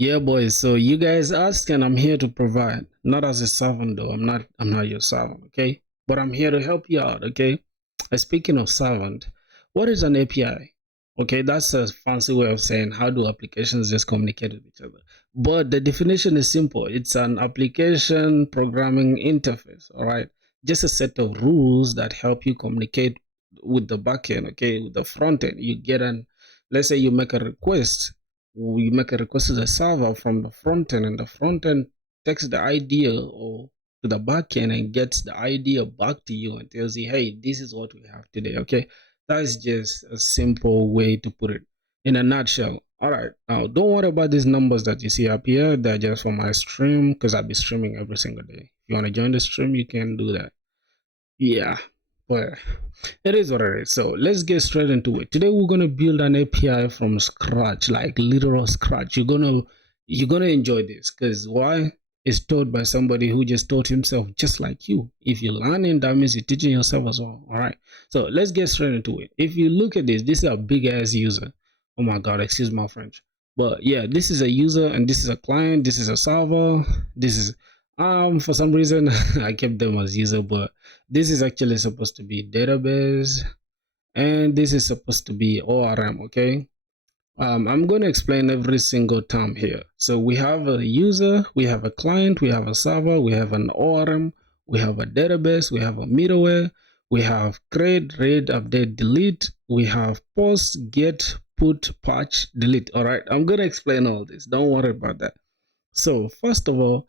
Yeah, boys. So you guys ask, and I'm here to provide. Not as a servant, though. I'm not your servant, okay? But I'm here to help you out, okay? Speaking of servant, what is an API? Okay, that's a fancy way of saying how do applications just communicate with each other. But the definition is simple. It's an application programming interface, all right? Just a set of rules that help you communicate with the backend, okay? With the front end. Let's say you make a request, we make a request to the server from the front end, and the front end takes the idea or to the back end and gets the idea back to you and tells you, hey, this is what we have today. Okay, that's just a simple way to put it in a nutshell. All right, now don't worry about these numbers that you see up here. They're just for my stream because I'll be streaming every single day. If you want to join the stream, you can do that. Yeah, but it is what it is. So let's get straight into it. Today we're gonna build an API from scratch, like literal scratch. You're gonna enjoy this because why? It's taught by somebody who just taught himself just like you. If you're learning, that means you're teaching yourself as well. All right. So let's get straight into it. If you look at this is a big ass user. Oh my god, excuse my French. But yeah, this is a user and this is a client, this is a server, this is for some reason I kept them as user, but this is actually supposed to be database and this is supposed to be ORM. Okay, I'm going to explain every single term here. So we have a user, we have a client, we have a server, we have an ORM, we have a database, we have a middleware, we have create, read, update, delete, we have post, get, put, patch, delete. All right, I'm going to explain all this, don't worry about that. So first of all,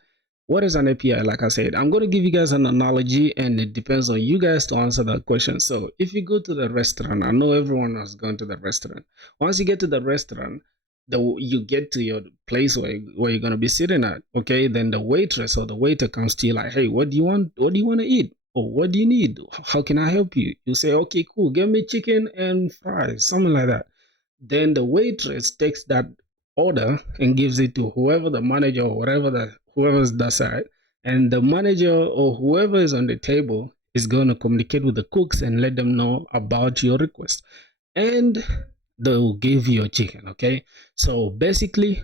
what is an API? Like I said, I'm going to give you guys an analogy and it depends on you guys to answer that question. So if you go to the restaurant, I know everyone has gone to the restaurant. Once you get to the restaurant, you get to your place where you're going to be sitting at. Okay, then the waitress or the waiter comes to you like, hey, what do you want? What do you want to eat? Or what do you need? How can I help you? You say, okay, cool. Give me chicken and fries, something like that. Then the waitress takes that order and gives it to whoever the manager or whoever's that side, and the manager or whoever is on the table is going to communicate with the cooks and let them know about your request, and they'll give you your chicken. Okay, so basically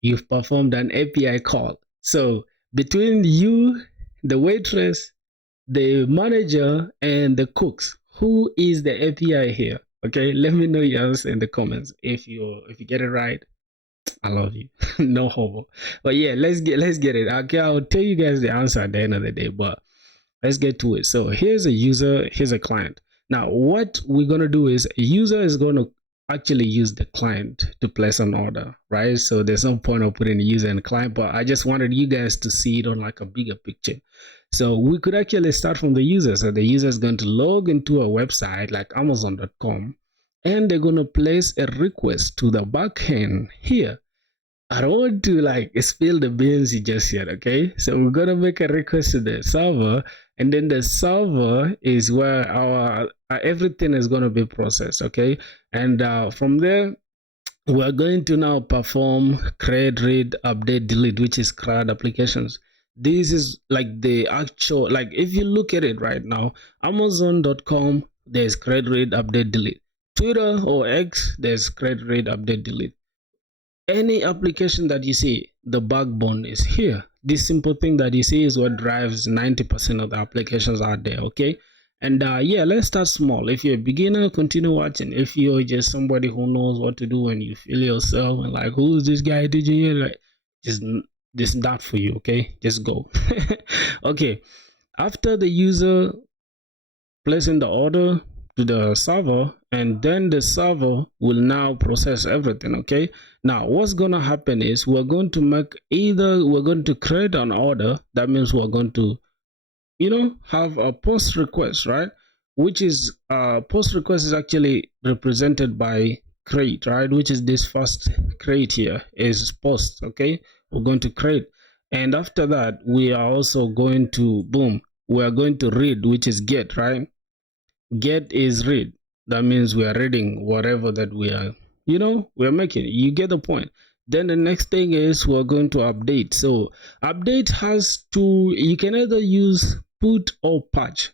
you've performed an API call. So between you, the waitress, the manager, and the cooks, who is the API here? Okay, let me know your answer in the comments. If you get it right, I love you. No homo. But yeah, let's get it. Okay, I'll tell you guys the answer at the end of the day, but let's get to it. So here's a user, here's a client. Now, what we're gonna do is a user is gonna actually use the client to place an order, right? So there's no point of putting user and client, but I just wanted you guys to see it on like a bigger picture. So we could actually start from the user. So the user is going to log into a website like Amazon.com, and they're going to place a request to the backend here. I don't want to like spill the beans just yet, okay? So we're gonna make a request to the server, and then the server is where our everything is gonna be processed, okay? And from there, we're going to now perform create, read, update, delete, which is CRUD applications. This is like the actual, like if you look at it right now, Amazon.com, there's create, read, update, delete. Twitter or X, there's create, read, update, delete. Any application that you see, the backbone is here. This simple thing that you see is what drives 90% of the applications out there. Okay, and yeah, let's start small. If you're a beginner, continue watching. If you're just somebody who knows what to do and you feel yourself and like, who is this guy teaching you, like, just this not for you. Okay, just go. Okay, after the user placing the order to the server, and then the server will now process everything. Okay, now what's gonna happen is we're going to create an order. That means we're going to have a post request, right? Which is post request is actually represented by create, right? Which is this first create here is post. Okay, we're going to create, and after that we are also going to we are going to read, which is get, right? Get is read. That means we are reading whatever that we are making. You get the point. Then the next thing is we're going to update. So update has you can either use put or patch.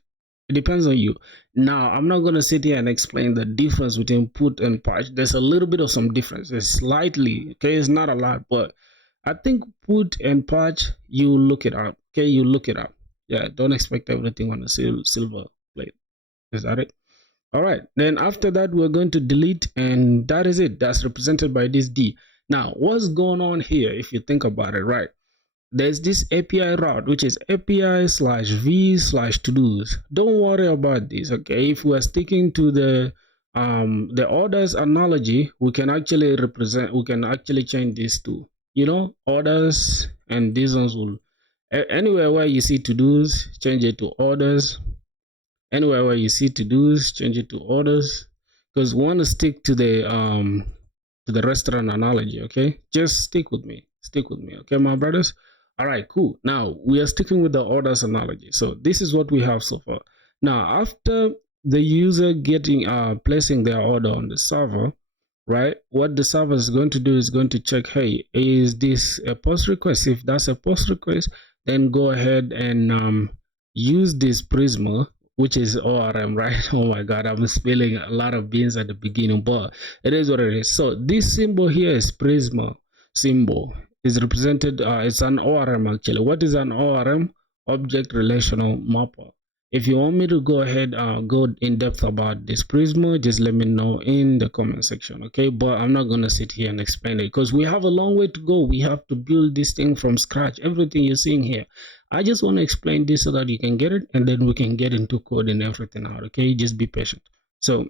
It depends on you. Now, I'm not going to sit here and explain the difference between put and patch. There's a little bit of some difference. It's slightly, okay? It's not a lot, but I think put and patch, you look it up, okay? You look it up. Yeah, don't expect everything on a silver plate. Is that it? All right. Then after that, we're going to delete, and that is it. That's represented by this D. Now, what's going on here, if you think about it, right? There's this API route, which is API/v/todos. Don't worry about this, okay? If we're sticking to the orders analogy, we can actually change this to, orders, and these ones will, anywhere where you see to-dos, change it to orders. Anywhere where you see to-dos, change it to orders, because we want to stick to the restaurant analogy, okay? Just stick with me, okay, my brothers? All right, cool. Now we are sticking with the orders analogy. So this is what we have so far. Now, after the user placing their order on the server, right, what the server is going to do is going to check, hey, is this a post request? If that's a post request, then go ahead and use this Prisma, which is ORM, right? Oh my God, I'm spilling a lot of beans at the beginning, but it is what it is. So this symbol here is Prisma symbol. Is represented, it's an ORM actually. What is an ORM? Object Relational Mapper. If you want me to go ahead go in depth about this Prisma, just let me know in the comment section, okay? But I'm not gonna sit here and explain it because we have a long way to go. We have to build this thing from scratch. Everything you're seeing here, I just want to explain this so that you can get it, and then we can get into coding everything out, okay? Just be patient. So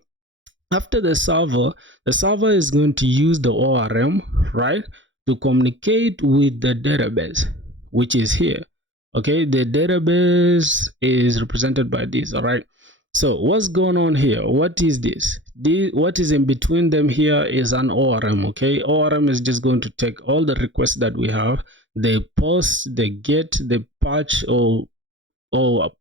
after the server is going to use the ORM, right, to communicate with the database, which is here, okay? The database is represented by this, all right? So what's going on here? What is this? What is in between them here is an ORM, okay? ORM is just going to take all the requests that we have, the post, the get, the patch, or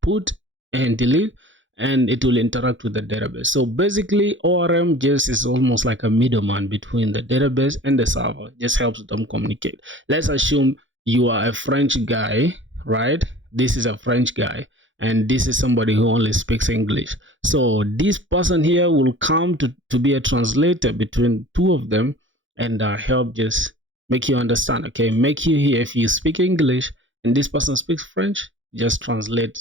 put and delete, and it will interact with the database. So basically, ORM just is almost like a middleman between the database and the server. Just helps them communicate. Let's assume you are a French guy, right? This is a French guy, and this is somebody who only speaks English. So this person here will come to be a translator between two of them, and help just make you understand, okay? Make you hear. If you speak English and this person speaks French, just translate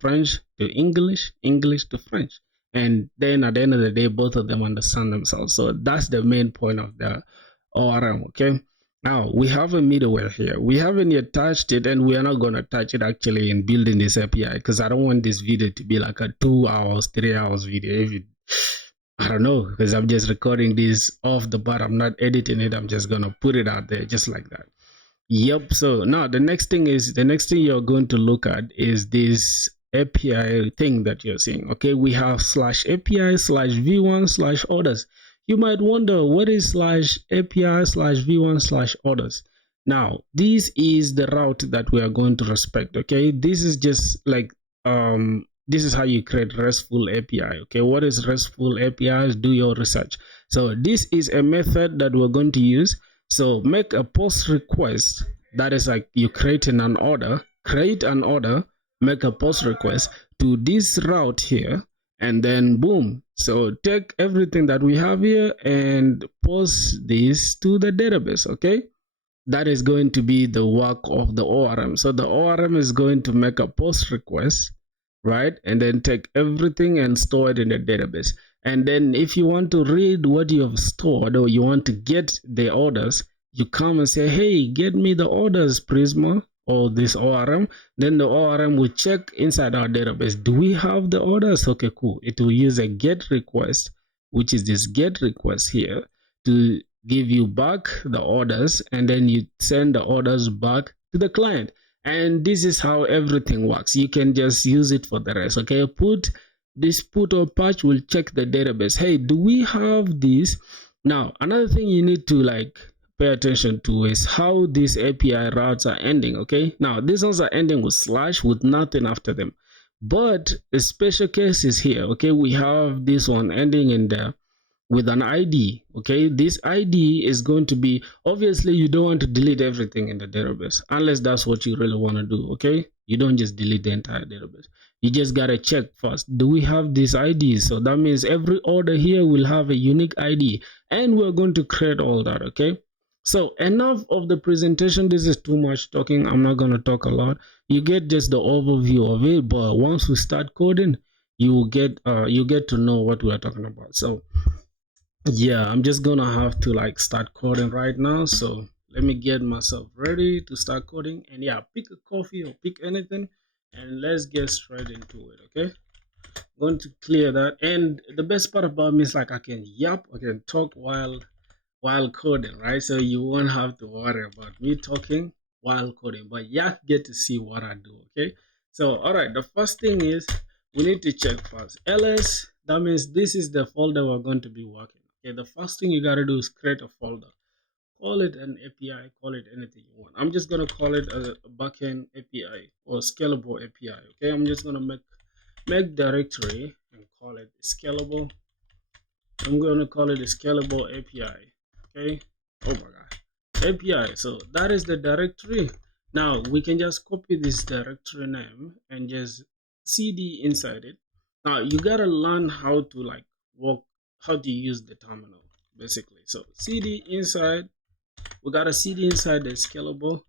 French to English, English to French. And then at the end of the day, both of them understand themselves. So that's the main point of the ORM, okay? Now, we have a middleware here. We haven't yet touched it, and we are not going to touch it actually in building this API because I don't want this video to be like a 2 hours, 3 hours video. I don't know, because I'm just recording this off the bat. I'm not editing it. I'm just going to put it out there just like that. Yep. So now the next thing you're going to look at is this API thing that you're seeing. Okay, we have /API/v1/orders. You might wonder, what is /API/v1/orders? Now, this is the route that we are going to respect. Okay, this is just like this is how you create RESTful API. Okay, what is RESTful APIs? Do your research. So this is a method that we're going to use. So make a post request. That is like you creating an order. Create an order, make a post request to this route here, and then boom. So take everything that we have here and post this to the database, okay? That is going to be the work of the ORM. So the ORM is going to make a post request, right? And then take everything and store it in the database. And then if you want to read what you have stored, or you want to get the orders, you come and say, hey, get me the orders, Prisma, or this ORM. Then the ORM will check inside our database. Do we have the orders? Okay, cool. It will use a get request, which is this get request here, to give you back the orders, and then you send the orders back to the client. And this is how everything works. You can just use it for the rest, okay? Put or patch will check the database. Hey, do we have this? Now, another thing you need to pay attention to is how these API routes are ending, okay? Now, these ones are ending with / with nothing after them. But a special case is here, okay? We have this one ending in the with an ID. Okay, this ID is going to be, obviously you don't want to delete everything in the database unless that's what you really want to do. Okay, you don't just delete the entire database. You just gotta check first, do we have this ID? So that means every order here will have a unique ID, and we're going to create all that. Okay, so enough of the presentation. This is too much talking. I'm not going to talk a lot. You get just the overview of it, but once we start coding, you get to know what we are talking about. So yeah, I'm just gonna have to like start coding right now. So let me get myself ready to start coding. And yeah, pick a coffee or pick anything, and let's get straight into it. Okay, going to clear that. And the best part about me is like I can talk while coding, right? So you won't have to worry about me talking while coding, but yeah, get to see what I do. Okay, so all right, the first thing is we need to check first ls. That means this is the folder we're going to be working. Okay, the first thing you got to do is create a folder. Call it an API, call it anything you want. I'm just going to call it a backend API or scalable API. Okay, I'm just going to make directory and call it scalable. I'm going to call it a scalable API. Okay, oh my god, API. So that is the directory. Now we can just copy this directory name and just cd inside it. Now you gotta learn how to like work, how to use the terminal basically. So cd inside, we got a cd inside the scalable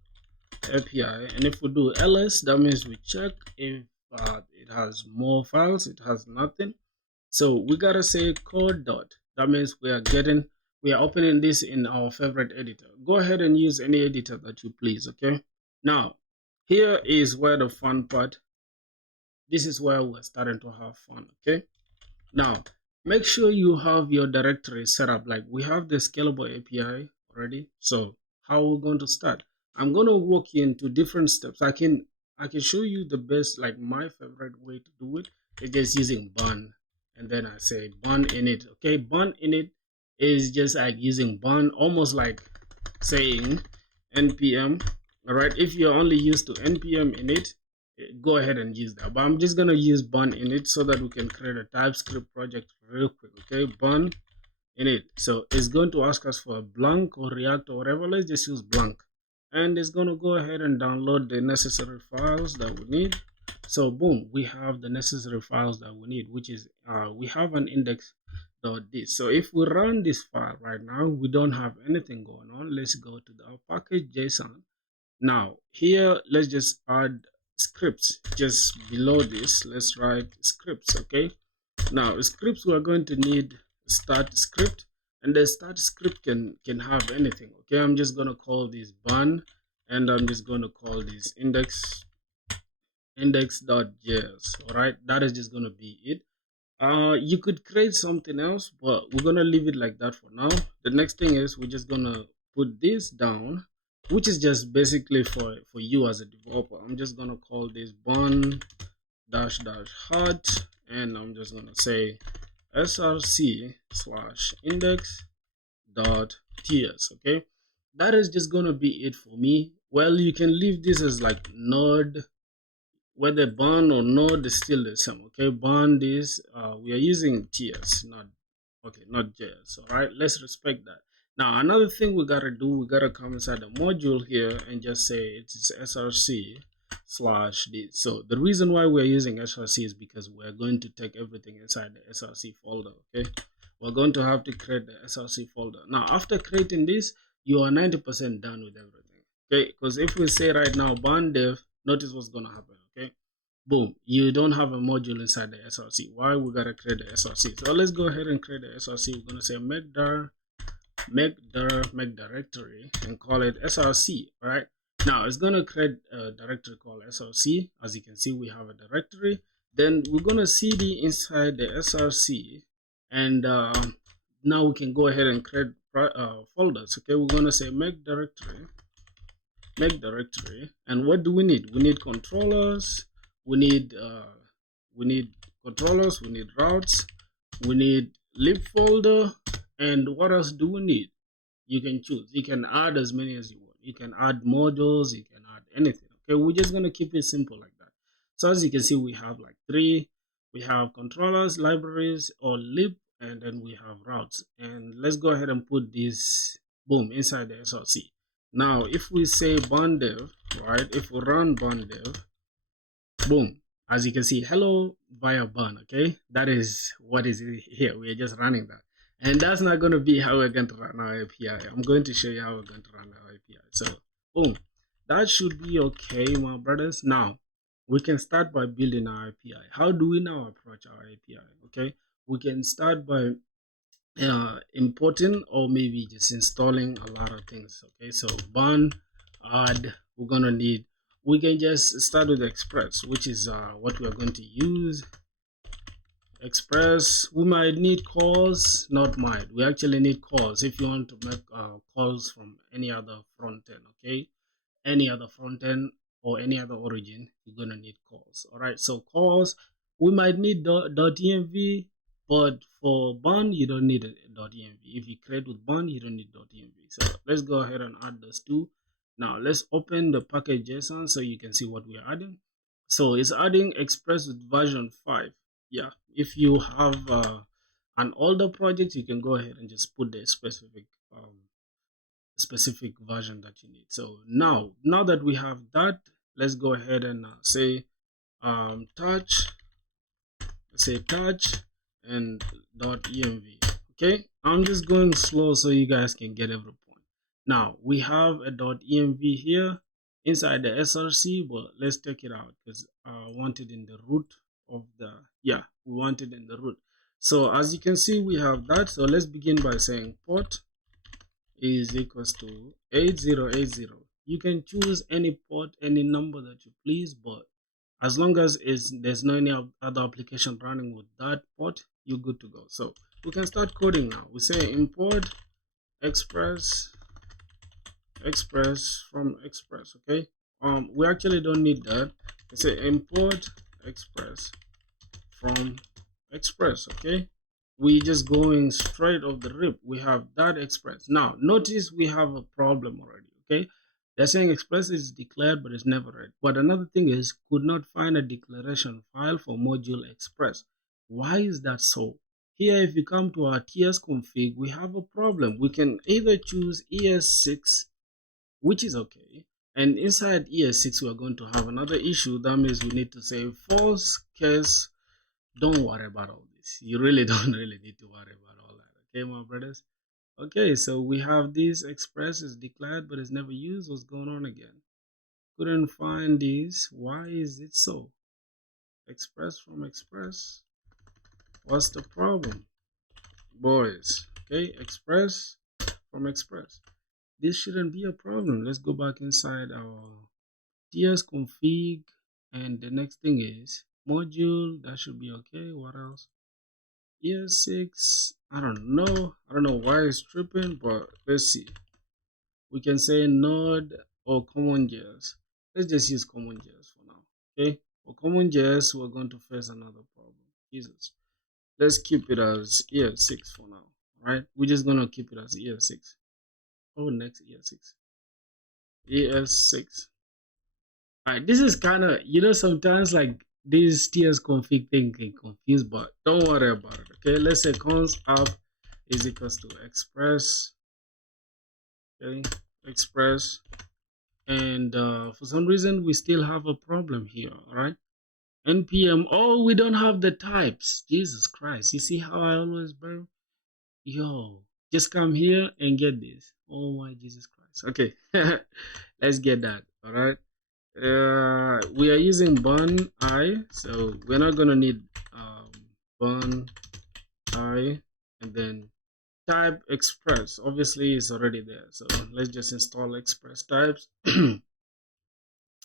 API, and if we do ls, that means we check if it has more files, it has nothing. So we gotta say code dot. That means we are opening this in our favorite editor. Go ahead and use any editor that you please. Okay. Now, here is where the fun part. This is where we're starting to have fun. Okay. Now, make sure you have your directory set up. Like we have the scalable API already. So how we're going to start? I'm going to walk you into different steps. I can show you the best, like my favorite way to do it is just using bun, and then I say bun init. Okay, bun init is just like using bun, almost like saying npm. All right, if you're only used to npm init, go ahead and use that, but I'm just going to use bun init so that we can create a TypeScript project real quick. Okay, bun init. So it's going to ask us for a blank or react or whatever. Let's just use blank, and it's going to go ahead and download the necessary files that we need. So boom, we have the necessary files that we need, which is we have an index.this. So if we run this file right now, we don't have anything going on. Let's go to the package JSON. Now here, let's just add scripts just below this. Let's write scripts. Okay, now scripts, we're going to need start script, and the start script can have anything. Okay, I'm just going to call this bun, and I'm just going to call this index.js. all right, that is just going to be it. You could create something else, but we're gonna leave it like that for now. The next thing is we're just gonna put this down, which is just basically for you as a developer. I'm just gonna call this bun dash dash hot, and I'm just gonna say src slash index dot ts. Okay, that is just gonna be it for me. Well, you can leave this as like node, whether bun or node is still the same. Okay, bun is we are using ts, not js. All right, let's respect that. Now another thing we gotta do, we gotta come inside the module here and just say it is src slash this. So the reason why we're using src is because we're going to take everything inside the src folder. Okay, we're going to have to create the src folder. Now after creating this, you are 90% done with everything. Okay, because if we say right now bun dev, notice what's gonna happen. Okay, boom, you don't have a module inside the src. Why? We gotta create the src. So let's go ahead and create the src. We're gonna say make directory and call it src. All right, now it's gonna create a directory called src. As you can see, we have a directory. Then we're gonna cd inside the src, and now we can go ahead and create folders. Okay, we're gonna say make directory, and what do we need? We need controllers, we need controllers, we need routes, we need lib folder, and what else do we need? You can choose. You can add as many as you want. You can add modules, you can add anything. Okay, we're just gonna keep it simple like that. So as you can see, we have like three. We have controllers, libraries, or lib and then we have routes. And let's go ahead and put this boom inside the src. Now if we say bun dev, right, if we run bun dev, boom, as you can see, hello via bun. Okay, that is what is here. We are just running that, and that's not going to be how we're going to run our api. I'm going to show you how we're going to run our api. So boom, that should be okay, my brothers. Now we can start by building our api. How do we now approach our api? Okay, we can start by importing or maybe just installing a lot of things. Okay, so bun add, we're gonna need, we can just start with express, which is what we are going to use. Express, we might need calls, not might, we actually need calls if you want to make calls from any other front end. Okay, any other front end or any other origin, you're gonna need calls. All right, so calls, we might need .env, but for bun you don't need a .env. If you create with bun, you don't need .env. So let's go ahead and add those two. Now let's open the package JSON so you can see what we're adding. So it's adding express with version 5. Yeah, if you have an older project, you can go ahead and just put the specific version that you need. So now that we have that, let's go ahead and say touch, say touch and .env. Okay, I'm just going slow so you guys can get every point. Now we have a .env here inside the src, but let's take it out because I want it in the root of the, yeah, we want it in the root. So as you can see, we have that. So let's begin by saying port is equals to 8080. You can choose any port, any number that you please, but as long as there's no any other application running with that port, you're good to go. So we can start coding now. We say import express from express. Okay, we actually don't need that. We say import express from express. Okay, we just going straight off the rip. We have that express. Now notice we have a problem already. Okay, they're saying express is declared but it's never read. But another thing is could not find a declaration file for module express. Why is that so? Here if you come to our ts config, we have a problem. We can either choose ES6, which is okay, and inside ES6 we're going to have another issue. That means we need to say false case. Don't worry about all this. You really don't really need to worry about all that. Okay, my brothers? Okay, so we have this express is declared but is never used. What's going on again? Couldn't find this. Why is it so? Express from express. What's the problem? Boys. Okay, express from express. This shouldn't be a problem. Let's go back inside our ts config, and the next thing is module. That should be okay. What else? ES6, I don't know why it's tripping, but let's see. We can say node or CommonJS. Let's just use CommonJS for now. Okay, for CommonJS we're going to face another problem. Jesus, let's keep it as ES6 for now. Right, we're just gonna keep it as ES6. Oh, next ES6. Alright, this is kind of, sometimes like this TS config thing can confuse, but don't worry about it. Okay, let's say cons app is equals to express. Okay, express, and for some reason we still have a problem here. All right, npm. Oh, we don't have the types. Jesus Christ! You see how I always burn? Yo, just come here and get this. Oh my Jesus Christ! Okay, let's get that. All right. We are using bun I, so we're not gonna need bun I, and then type express. Obviously it's already there, so let's just install express types. And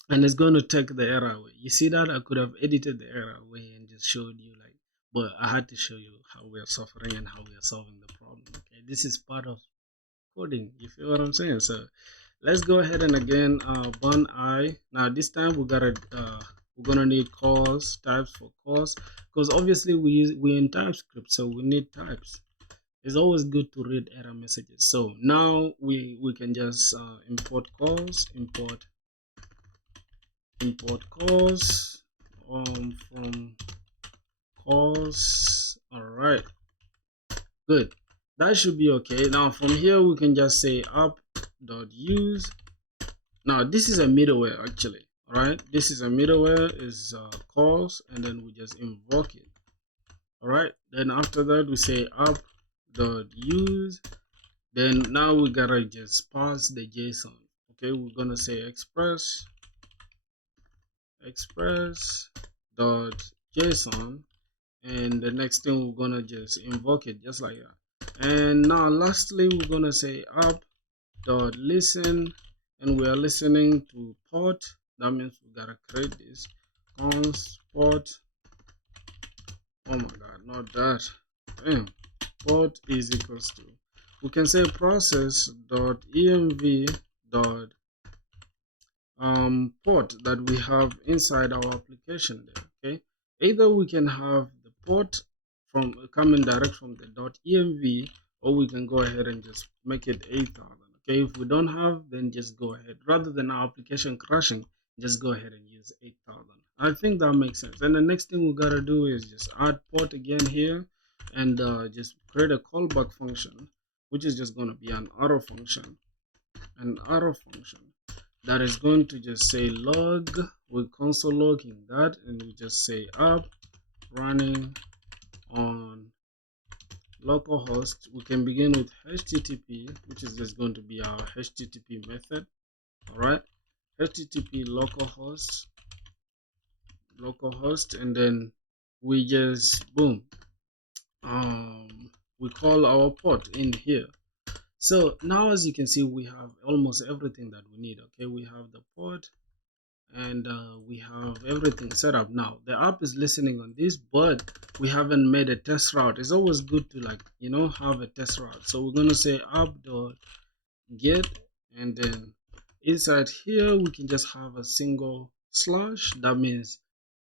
it's going to take the error away. You see that I could have edited the error away and just showed you, like, but I had to show you how we are suffering and how we are solving the problem. Okay, this is part of coding, you feel what I'm saying? So let's go ahead and again bun I. Now this time we're gonna need calls, types for calls, because obviously we're in TypeScript, so we need types. It's always good to read error messages. So now we can just import calls, import calls from calls. All right, Good. That should be okay. Now from here we can just say app.use. Now this is a middleware actually. Alright, this is a middleware, is calls, and then we just invoke it. Alright, then after that we say app.use. Then now we gotta just pass the JSON. Okay, we're gonna say express.json, and the next thing we're gonna just invoke it just like that. And now lastly we're gonna say app.listen, and we are listening to port. That means we gotta create this const port. Oh my god, not that. Damn. Port is equals to, we can say process.env dot port that we have inside our application there. Okay, either we can have the port from coming direct from the .env, or we can go ahead and just make it 8000. Okay, if we don't have, then just go ahead, rather than our application crashing, just go ahead and use 8000. I think that makes sense. And the next thing we gotta do is just add port again here, and just create a callback function, which is just going to be an arrow function, that is going to just say log with console logging that, and we just say app running on localhost. We can begin with http, which is just going to be our http method. All right, http localhost, and then we just boom, we call our port in here. So now as you can see, we have almost everything that we need. Okay, we have the port, and we have everything set up. Now the app is listening on this, but we haven't made a test route. It's always good to, like, have a test route. So we're gonna say app.get, and then inside here we can just have a single slash. That means,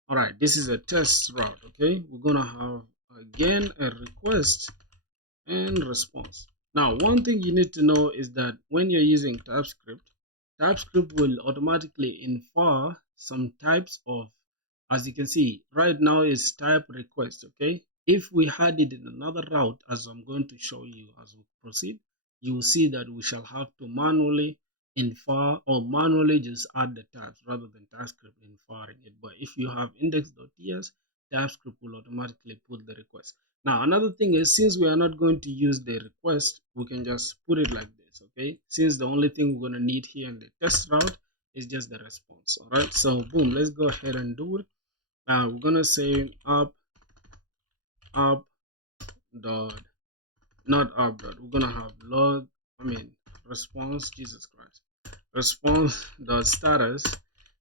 all right, this is a test route. Okay, we're gonna have again a request and response. Now, one thing you need to know is that when you're using TypeScript will automatically infer some types of, as you can see, right now is type request, okay? If we had it in another route, as I'm going to show you as we proceed, you will see that we shall have to manually infer or manually just add the types rather than TypeScript inferring it. But if you have index.ts, TypeScript will automatically put the request. Now, another thing is, since we are not going to use the request, we can just put it like this, okay? Since the only thing we're going to need here in the test route is just the response, all right? So, boom, let's go ahead and do it. Now, we're going to say app dot, not app dot, we're going to have response, Jesus Christ, response dot status.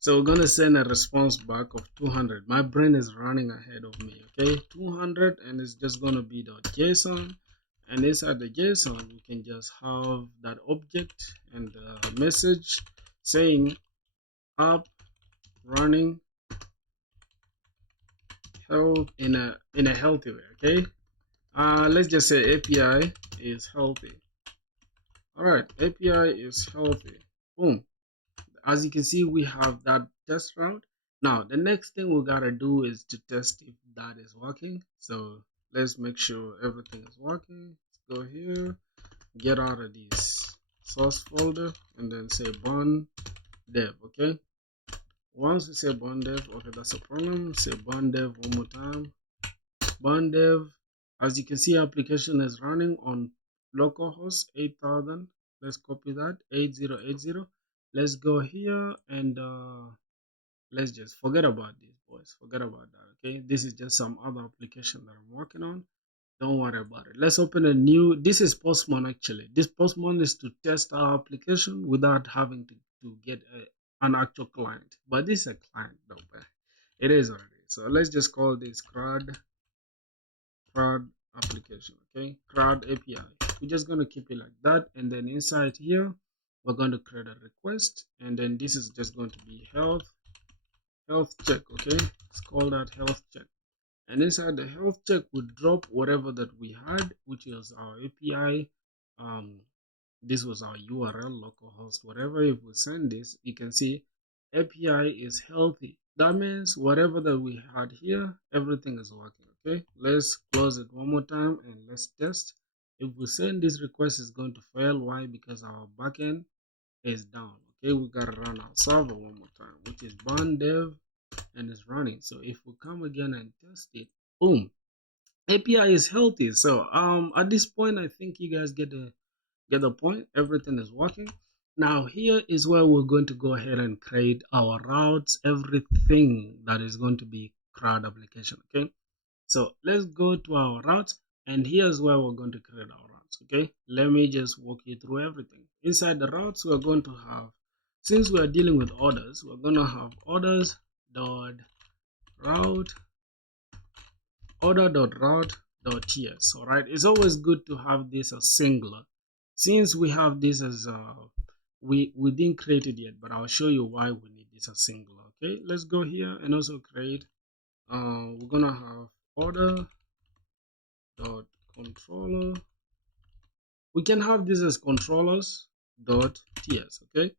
So we're gonna send a response back of 200. My brain is running ahead of me. Okay, 200, and it's just gonna be .json. And inside the JSON, we can just have that object and the message saying app running health in a healthy way. Okay, let's just say API is healthy. All right, API is healthy. Boom. As you can see, we have that test route. Now the next thing we gotta do is to test if that is working. So let's make sure everything is working. Let's go here, get out of this source folder, and then say burn dev. Okay, once we say burn dev, okay, that's a problem. Say burn dev one more time. Burn dev. As you can see, application is running on localhost 8000. Let's copy that 8080. Let's go here and let's just forget about this, boys. Forget about that. Okay, this is just some other application that I'm working on. Don't worry about it. Let's open a new. This is Postman actually. This Postman is to test our application without having to get an actual client. But this is a client though. It is already. So let's just call this CRUD application. Okay, CRUD API. We're just gonna keep it like that, and then inside here we're going to create a request, and then this is just going to be health check. Okay, let's call that health check, and inside the health check we drop whatever that we had, which is our API. This was our URL, localhost, whatever. If we send this, you can see API is healthy. That means whatever that we had here, everything is working. Okay, let's close it one more time and let's test. If we send this request, it's going to fail. Why? Because our backend is down. Okay, we gotta run our server one more time, which is burn dev, and it's running. So if we come again and test it, boom, API is healthy. So at this point, I think you guys get the point. Everything is working. Now here is where we're going to go ahead and create our routes, everything that is going to be CRUD application. Okay, so let's go to our routes, and here's where we're going to create our routes. Okay, let me just walk you through everything. Inside the routes, we're going to have, since we're dealing with orders, we're going to have orders dot route order.route.ts. All right, it's always good to have this as singular. Since we have this as we didn't create it yet, but I'll show you why we need this as singular. Okay, let's go here and also create. We're gonna have order.controller. We can have this as controllers.ts. Okay,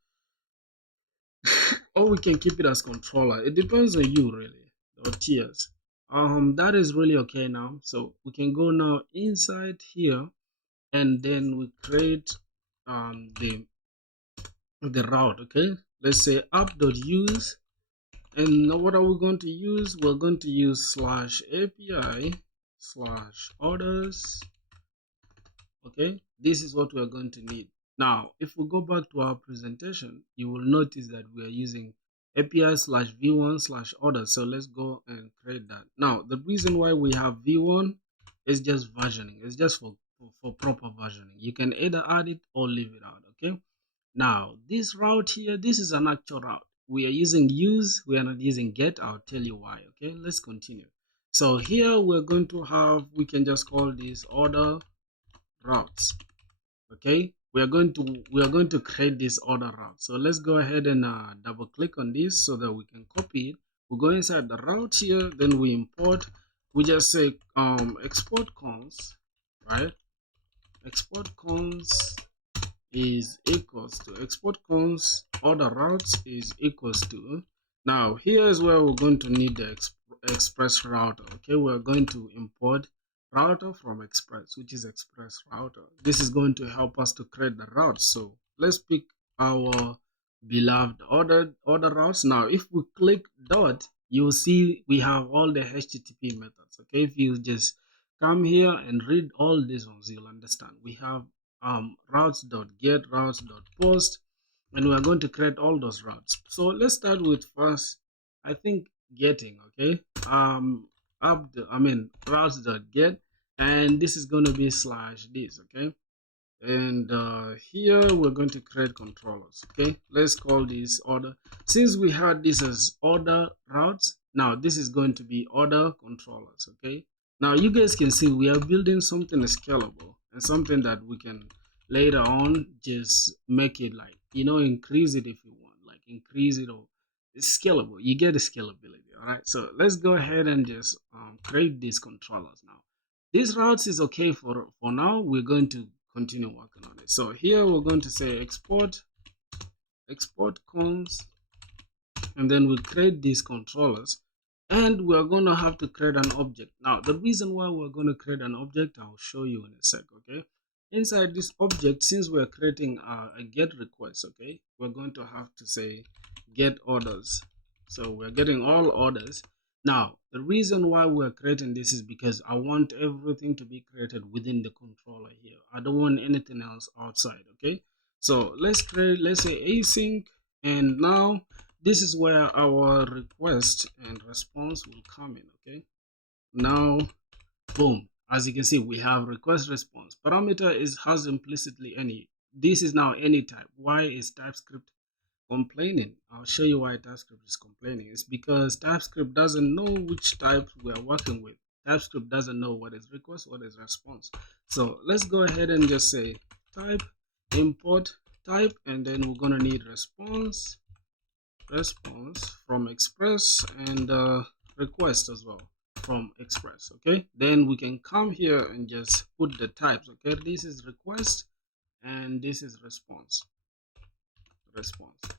or we can keep it as controller. It depends on you really. .ts. That is really okay now. So we can go now inside here, and then we create the route. Okay, let's say app.use, and what are we going to use? We're going to use /API/orders. Okay, this is what we're going to need. Now if we go back to our presentation, you will notice that we are using API/v1/order. So let's go and create that. Now the reason why we have v1 is just versioning. It's just for proper versioning. You can either add it or leave it out. Okay, now this route here, this is an actual route. We are using use, we are not using get. I'll tell you why. Okay, let's continue. So here we're going to have, we can just call this order routes. Okay, we are going to create this order route. So let's go ahead and double click on this so that we can copy it. We go inside the route here, then we import. We just say export cons, right? Export cons is equals to export cons order routes is equals to. Now here's where we're going to need the express router. Okay, we're going to import router from express, which is express router. This is going to help us to create the routes. So let's pick our beloved order routes. Now if we click dot, you'll see we have all the HTTP methods. Okay, if you just come here and read all these ones, you'll understand. We have routes.get, routes.post, and we're going to create all those routes. So let's start with first, I think, getting. Okay, routes.get, and this is going to be /this. Okay, and here we're going to create controllers. Okay, let's call this order. Since we had this as order routes, now this is going to be order controllers. Okay, now you guys can see we are building something scalable and something that we can later on just make it, like, increase it if you want, like increase it, or it's scalable. You get the scalability. All right, so let's go ahead and just create these controllers. Now these routes is okay for now. We're going to continue working on it. So here we're going to say export cons, and then we create these controllers, and we're going to have to create an object. Now the reason why we're going to create an object, I'll show you in a sec. Okay, inside this object, since we're creating a get request, okay, we're going to have to say get orders. So we're getting all orders. Now the reason why we're creating this is because I want everything to be created within the controller here. I don't want anything else outside. Okay, so let's say async, and now this is where our request and response will come in. Okay, now boom, as you can see, we have request response parameter has implicitly any. This is now any type. Why is TypeScript complaining? I'll show you why TypeScript is complaining. It's because TypeScript doesn't know which type we are working with. TypeScript doesn't know what is request, what is response. So let's go ahead and just say type import type, and then we're gonna need response from express, and request as well from express. Okay, then we can come here and just put the types. Okay, this is request and this is response.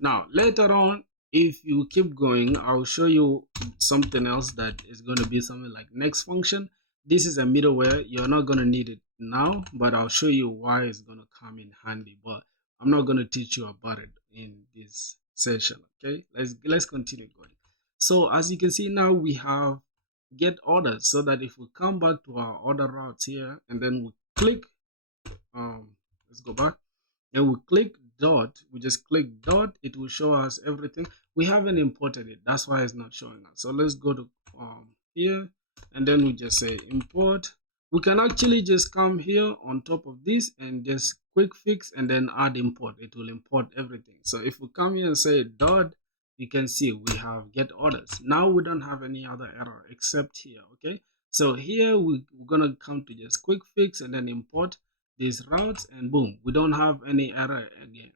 Now later on, if you keep going, I'll show you something else that is going to be something like next function. This is a middleware. You're not going to need it now, but I'll show you why it's going to come in handy. But I'm not going to teach you about it in this session. Okay, let's continue going. So as you can see now, we have get orders, so that if we come back to our order routes here and then we click, let's go back, then we click dot, we just click dot, it will show us everything. We haven't imported it, that's why it's not showing us. So let's go to here, and then we just say import. We can actually just come here on top of this and just quick fix and then add import. It will import everything. So if we come here and say dot, you can see we have get orders. Now we don't have any other error except here. Okay, so here we're gonna come to just quick fix and then import these routes, and boom, we don't have any error again.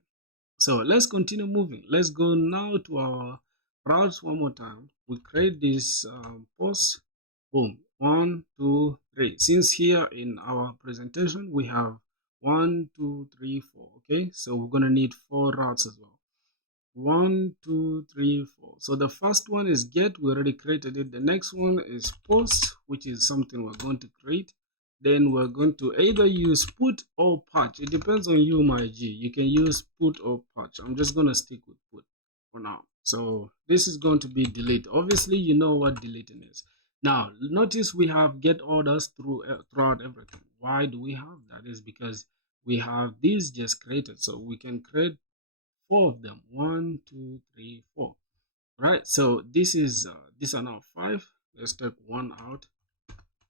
So let's continue moving. Let's go now to our routes one more time. We create this post, boom, 1 2 3. Since here in our presentation we have 1 2 3 4, okay, so we're gonna need 4 routes as well. 1 2 3 4. So the first one is get, we already created it. The next one is post, which is something we're going to create. Then we're going to either use put or patch. It depends on you, my G. You can use put or patch. I'm just going to stick with put for now. So this is going to be delete. Obviously you know what deleting is. Now notice we have get orders throughout everything. Why do we have that? Is because we have these just created, so we can create 4 of them. 1 2 3 4. Right, so this is these are now 5. Let's take 1 out.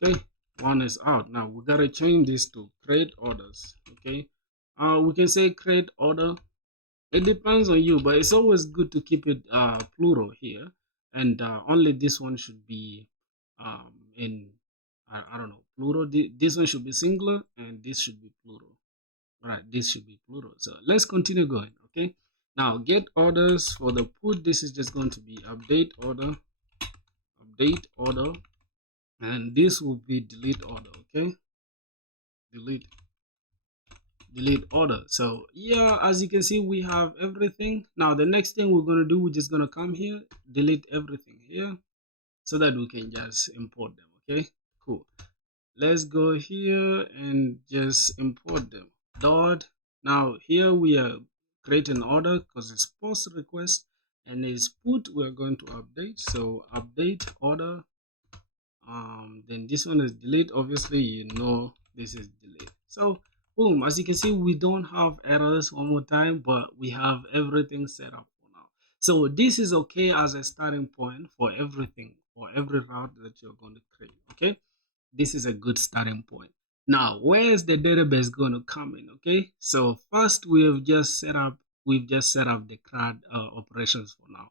Okay, 1 is out. Now we gotta change this to create orders. Okay, we can say create order. It depends on you, but it's always good to keep it plural here, and only this one should be in I don't know, plural. This one should be singular and this should be plural. All right, this should be plural. So let's continue going. Okay, now get orders for the put. This is just going to be update order, and this will be delete order. Okay, delete order. So yeah, as you can see, we have everything. Now the next thing we're going to do, we're just going to come here, delete everything here, so that we can just import them. Okay, cool. Let's go here and just import them. Dot. Now here we are creating order because it's post request, and is put, we're going to update. So update order. Then this one is delete. Obviously you know this is delete. So boom, as you can see, we don't have errors one more time, but we have everything set up for now. So this is okay as a starting point for everything, for every route that you're going to create. Okay, this is a good starting point. Now where is the database going to come in? Okay, so first we've just set up the CRUD operations for now.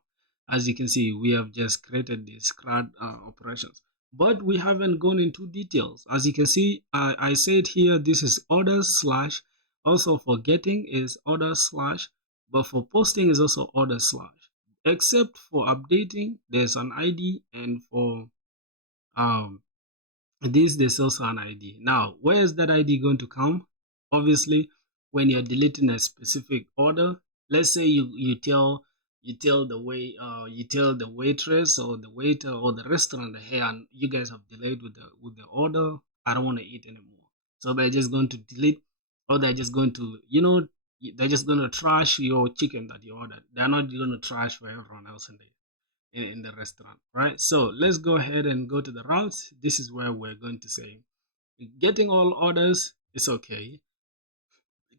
As you can see, we have just created these CRUD operations, but we haven't gone into details. As you can see, I said here this is order slash, also for getting is order slash, but for posting is also order slash, except for updating there's an ID, and for um there's also an ID. Now where is that ID going to come? Obviously when you're deleting a specific order, let's say you tell the waitress or the waiter or the restaurant, hey, and you guys have delayed with the order, I don't want to eat anymore. So they're just going to delete, or they're just going to, they're just going to trash your chicken that you ordered. They're not going to trash for everyone else in the restaurant, right? So let's go ahead and go to the routes. This is where we're going to say getting all orders is okay,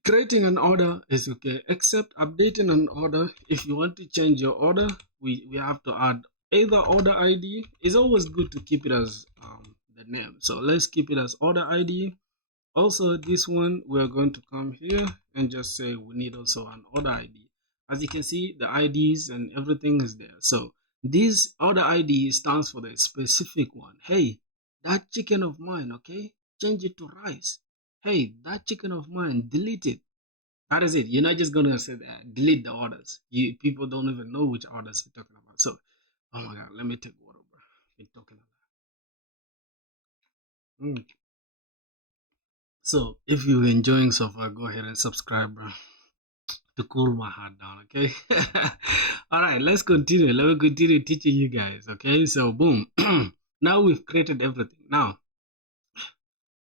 creating an order is okay, except updating an order. If you want to change your order, we have to add either order ID. It's always good to keep it as the name, so let's keep it as order ID. Also this one, we're going to come here and just say we need also an order ID. As you can see, the IDs and everything is there. So this order ID stands for the specific one. Hey, that chicken of mine, okay, change it to rice. Hey, that chicken of mine, delete it. That is it. You're not just gonna say that, delete the orders. People don't even know which orders you're talking about. So, oh my god, let me take water, bro. Been talking about. So if you're enjoying so far, go ahead and subscribe, bro, to cool my heart down. Okay. All right, let's continue. Let me continue teaching you guys. Okay. So boom. Now we've created everything. Now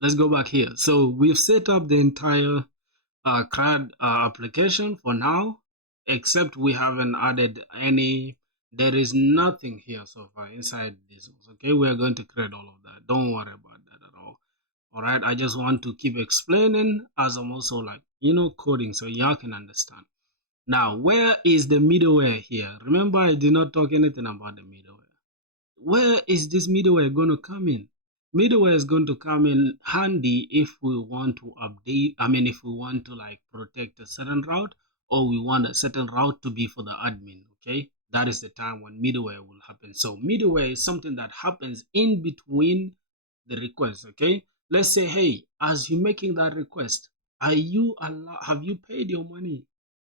let's go back here. So we've set up the entire CRUD application for now, except we haven't added any. There is nothing here so far inside this one. Okay, we are going to create all of that. Don't worry about that at all. All right, I just want to keep explaining as I'm also like, coding so y'all can understand. Now, where is the middleware here? Remember, I did not talk anything about the middleware. Where is this middleware going to come in? Middleware is going to come in handy if we want to update, if we want to like protect a certain route, or we want a certain route to be for the admin. Okay, that is the time when middleware will happen. So middleware is something that happens in between the request. Okay, let's say, hey, as you're making that request, have you paid your money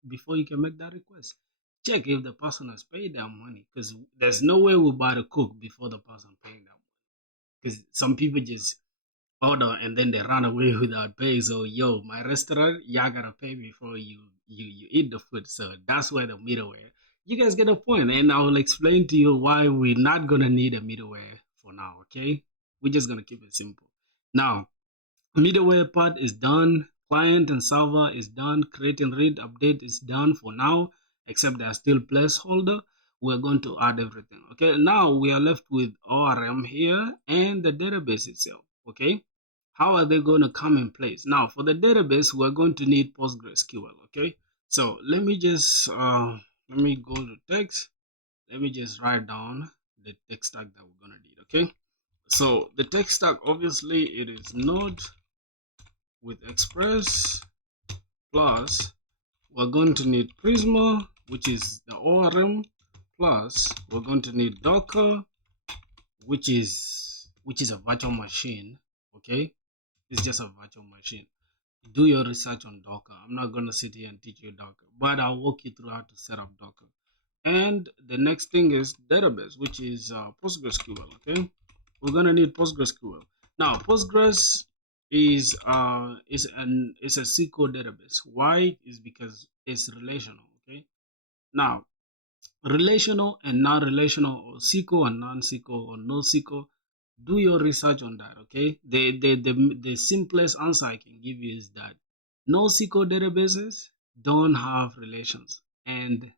before you can make that request? Check if the person has paid their money, because there's no way we buy the cook before the person paying their money. Because some people just order and then they run away without paying. So yo, my restaurant, y'all gotta pay before you eat the food. So that's where the middleware. You guys get a point, and I will explain to you why we're not gonna need a middleware for now. Okay, we're just gonna keep it simple. Now, middleware part is done. Client and server is done. Create and read update is done for now, except there are still placeholder. We're going to add everything. Okay, now we are left with ORM here and the database itself. Okay, how are they going to come in place? Now, for the database, we're going to need PostgreSQL. Okay, so let me go to text. Let me just write down the tech stack that we're going to need. Okay, so the tech stack, obviously, it is Node with Express, plus we're going to need Prisma, which is the ORM, plus we're going to need Docker, which is a virtual machine. Okay, it's just a virtual machine. Do your research on Docker. I'm not going to sit here and teach you Docker, but I'll walk you through how to set up Docker. And the next thing is database, which is PostgreSQL. Okay, we're gonna need PostgreSQL. Now, Postgres is a SQL database. Why? Is because it's relational. Okay. Now, relational and non-relational, or SQL and non-SQL, or NoSQL. Do your research on that. Okay. The simplest answer I can give you is that NoSQL databases don't have relations, and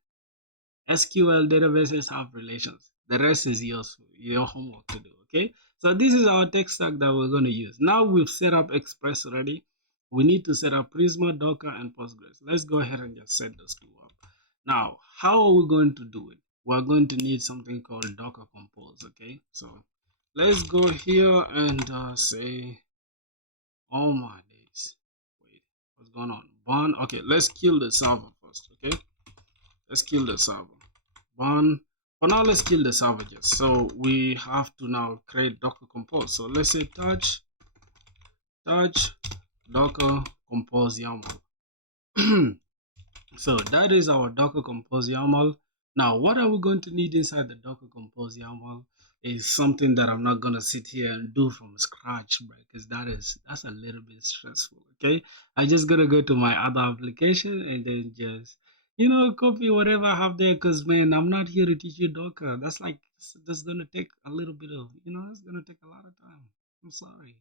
SQL databases have relations. The rest is your homework to do. Okay. So this is our tech stack that we're going to use. Now we've set up Express already. We need to set up Prisma, Docker, and Postgres. Let's go ahead and just set those two up. Now, how are we going to do it? We're going to need something called Docker Compose. Okay. So let's go here and say, oh my days. Wait, what's going on? Burn. Okay, let's kill the server first. Okay. Let's kill the server. Burn. For now, let's kill the savages. So we have to now create Docker Compose. So let's say touch Docker Compose YAML. So that is our Docker Compose YAML. Now, what are we going to need inside the Docker Compose YAML is something that I'm not gonna sit here and do from scratch, because that's a little bit stressful. Okay, I just gotta go to my other application and then just copy whatever I have there. Cause man, I'm not here to teach you Docker. That's gonna take a little bit of it's gonna take a lot of time. I'm sorry.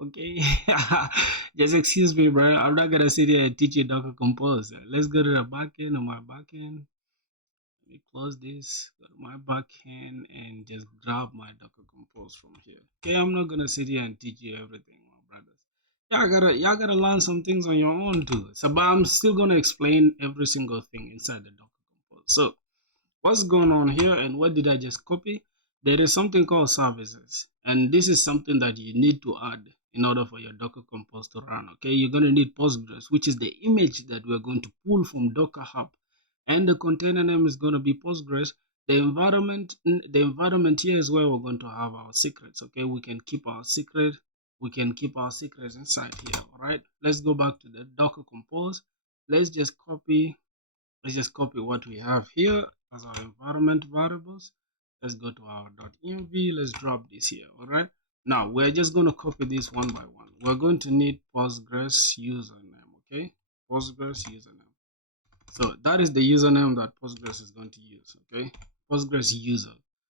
Okay, just excuse me, bro. I'm not gonna sit here and teach you Docker Compose. Let's go to the backend. On my backend, let me close this. Go to my backend and just grab my Docker Compose from here. Okay, I'm not gonna sit here and teach you everything, my brothers. Y'all gotta learn some things on your own too. So, but I'm still gonna explain every single thing inside the Docker Compose. So, what's going on here and what did I just copy? There is something called services, and this is something that you need to add in order for your Docker Compose to run. Okay, you're going to need Postgres, which is the image that we're going to pull from Docker Hub, and the container name is going to be Postgres. The environment here is where we're going to have our secrets. Okay, we can keep our secrets inside here. All right, let's go back to the Docker Compose. Let's just copy what we have here as our environment variables. Let's go to our .env. Let's drop this here. All right. Now we're just going to copy this one by one. We're going to need Postgres username. Okay. Postgres username. So that is the username that Postgres is going to use. Okay. Postgres user.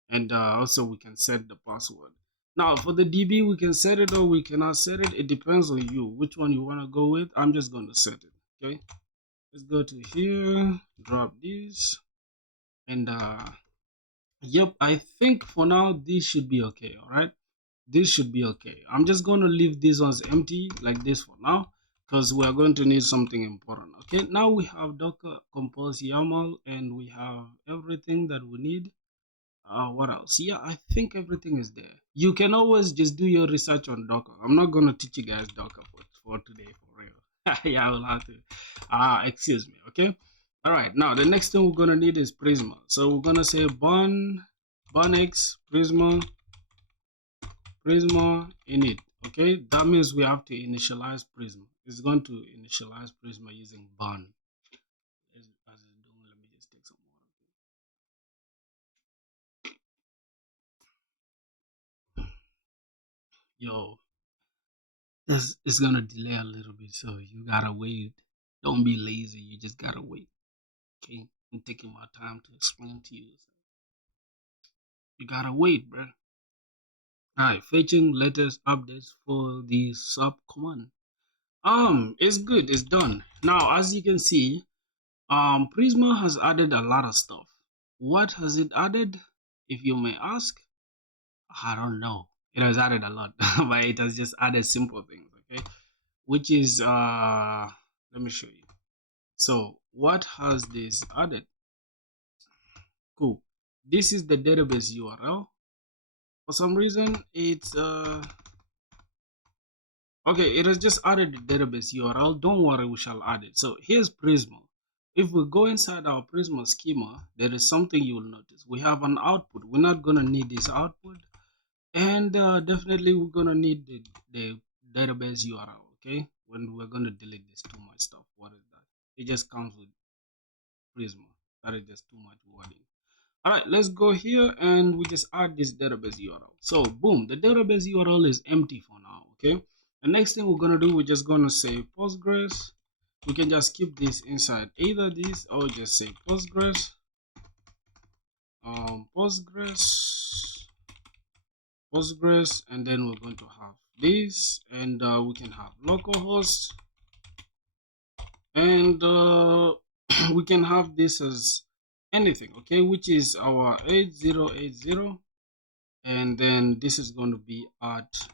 And also we can set the password. Now for the DB, we can set it or we cannot set it. It depends on you, which one you want to go with. I'm just going to set it. Okay, let's go to here, drop this, and yep, I think for now this should be okay. All right, this should be okay. I'm just going to leave these ones empty like this for now, because we are going to need something important. Okay, now we have Docker Compose YAML, and we have everything that we need. What else? Yeah, I think everything is there. You can always just do your research on Docker. I'm not going to teach you guys Docker for today, for real. Yeah, I will have to. Excuse me. Okay. All right. Now the next thing we're going to need is Prisma. So we're going to say X Prisma init. Okay, that means we have to initialize Prisma. It's going to initialize Prisma using bun. As it's doing, let me just take some water. Yo, it's gonna delay a little bit, so you gotta wait. Don't be lazy. You just gotta wait. Okay, I'm taking my time to explain to you. You gotta wait, bro. Alright, fetching latest updates for the sub command. It's good. It's done. Now, as you can see, Prisma has added a lot of stuff. What has it added, if you may ask? I don't know. It has added a lot, but it has just added simple things, okay? Which is, let me show you. So what has this added? Cool. This is the database URL. For some reason, it's, okay, it has just added the database URL. Don't worry, we shall add it. So here's Prisma. If we go inside our Prisma schema, there is something you will notice. We have an output. We're not going to need this output. And definitely we're going to need the database URL, okay? When we're going to delete this too much stuff. What is that? It just comes with Prisma. That is just too much wording. All right, let's go here and we just add this database URL. So boom, the database URL is empty for now, okay? The next thing we're going to do, we're just going to say Postgres. We can just keep this inside either this or just say Postgres, Postgres, and then we're going to have this, and we can have localhost, and we can have this as anything, okay, which is our 8080, and then this is going to be at,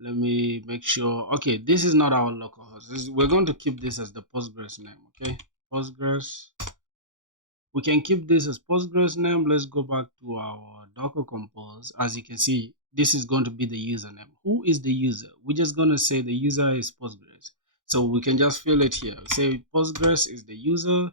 let me make sure, okay, this is not our localhost. We're going to keep this as the Postgres name, okay? Postgres, we can keep this as Postgres name. Let's go back to our Docker Compose. As you can see, this is going to be the username. Who is the user? We're just going to say the user is Postgres. So we can just fill it here. Say Postgres is the user.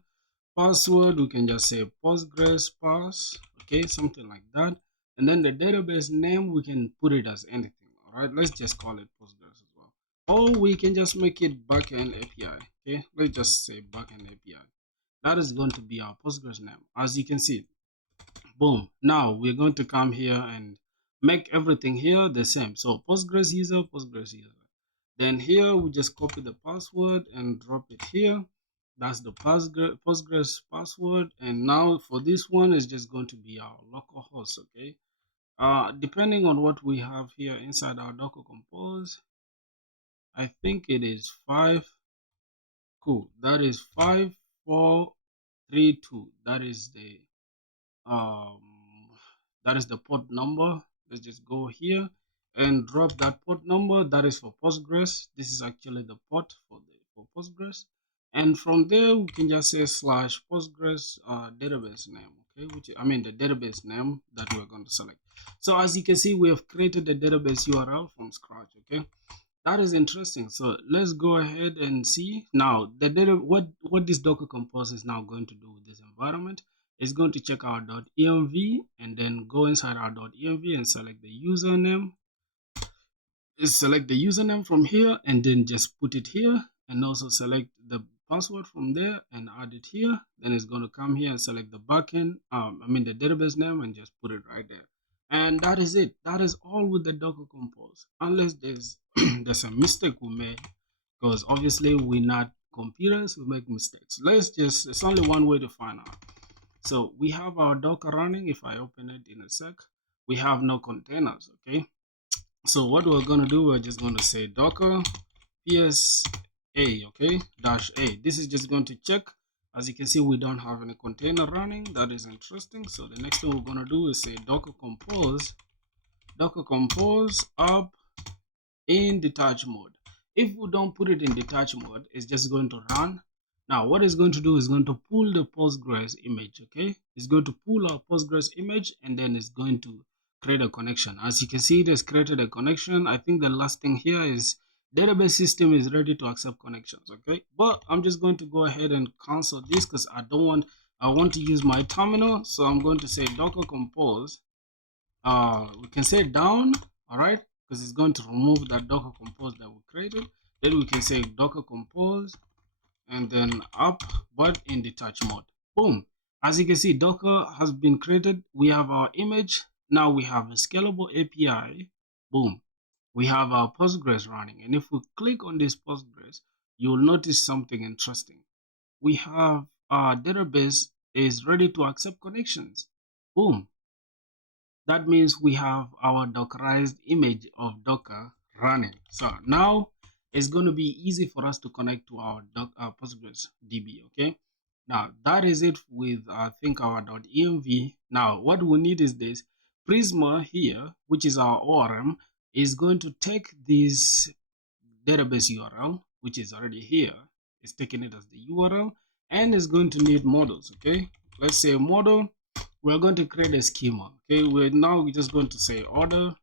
Password, we can just say Postgres pass. Okay, something like that. And then the database name, we can put it as anything. All right, let's just call it Postgres as well. Or we can just make it Backend API. Okay, let's just say Backend API. That is going to be our Postgres name. As you can see, boom. Now we're going to come here and make everything here the same. So Postgres user. Then here we just copy the password and drop it here. That's the Postgres password. And now for this one, is just going to be our local host. Okay. Depending on what we have here inside our Docker Compose, I think it is 5. Cool. That is 5432. That is the port number. Let's just go here and drop that port number. That is for Postgres. This is actually the port for Postgres. And from there we can just say slash Postgres database name. Okay, the database name that we're going to select. So as you can see, we have created the database URL from scratch. Okay, that is interesting. So let's go ahead and see now the data. What this Docker Compose is now going to do with this environment is going to check our .env and then go inside our .env and select the username. Select the username from here and then just put it here, and also select the password from there and add it here. Then it's going to come here and select the backend, the database name, and just put it right there. And that is it. That is all with the Docker Compose, unless there's there's a mistake we made, because obviously we're not computers, we make mistakes. It's only one way to find out. So we have our Docker running. If I open it in a sec, we have no containers. Okay, so what we're going to do, we're just going to say docker ps a, okay, -a. This is just going to check. As you can see, we don't have any container running. That is interesting. So the next thing we're going to do is say docker compose up in detach mode. If we don't put it in detach mode, it's just going to run. Now what it's going to do is going to pull the Postgres image. Okay, it's going to pull our Postgres image, and then it's going to create a connection. As you can see, it has created a connection. I think the last thing here is database system is ready to accept connections. Okay, but I'm just going to go ahead and cancel this because I want to use my terminal. So I'm going to say docker compose, we can say down, all right, because it's going to remove that docker compose that we created. Then we can say docker compose and then up, but in detach mode. Boom. As you can see, docker has been created. We have our image. Now we have a scalable API. Boom. We have our Postgres running, and if we click on this Postgres, you'll notice something interesting. We have our database is ready to accept connections. Boom. That means we have our dockerized image of Docker running. So now it's going to be easy for us to connect to our Postgres DB. Okay. Now that is it with I think our .env. Now what we need is this Prisma here, which is our ORM, is going to take this database URL, which is already here. It's taking it as the URL, and it's going to need models. Okay. Let's say model. We're going to create a schema. Okay, we're just going to say order.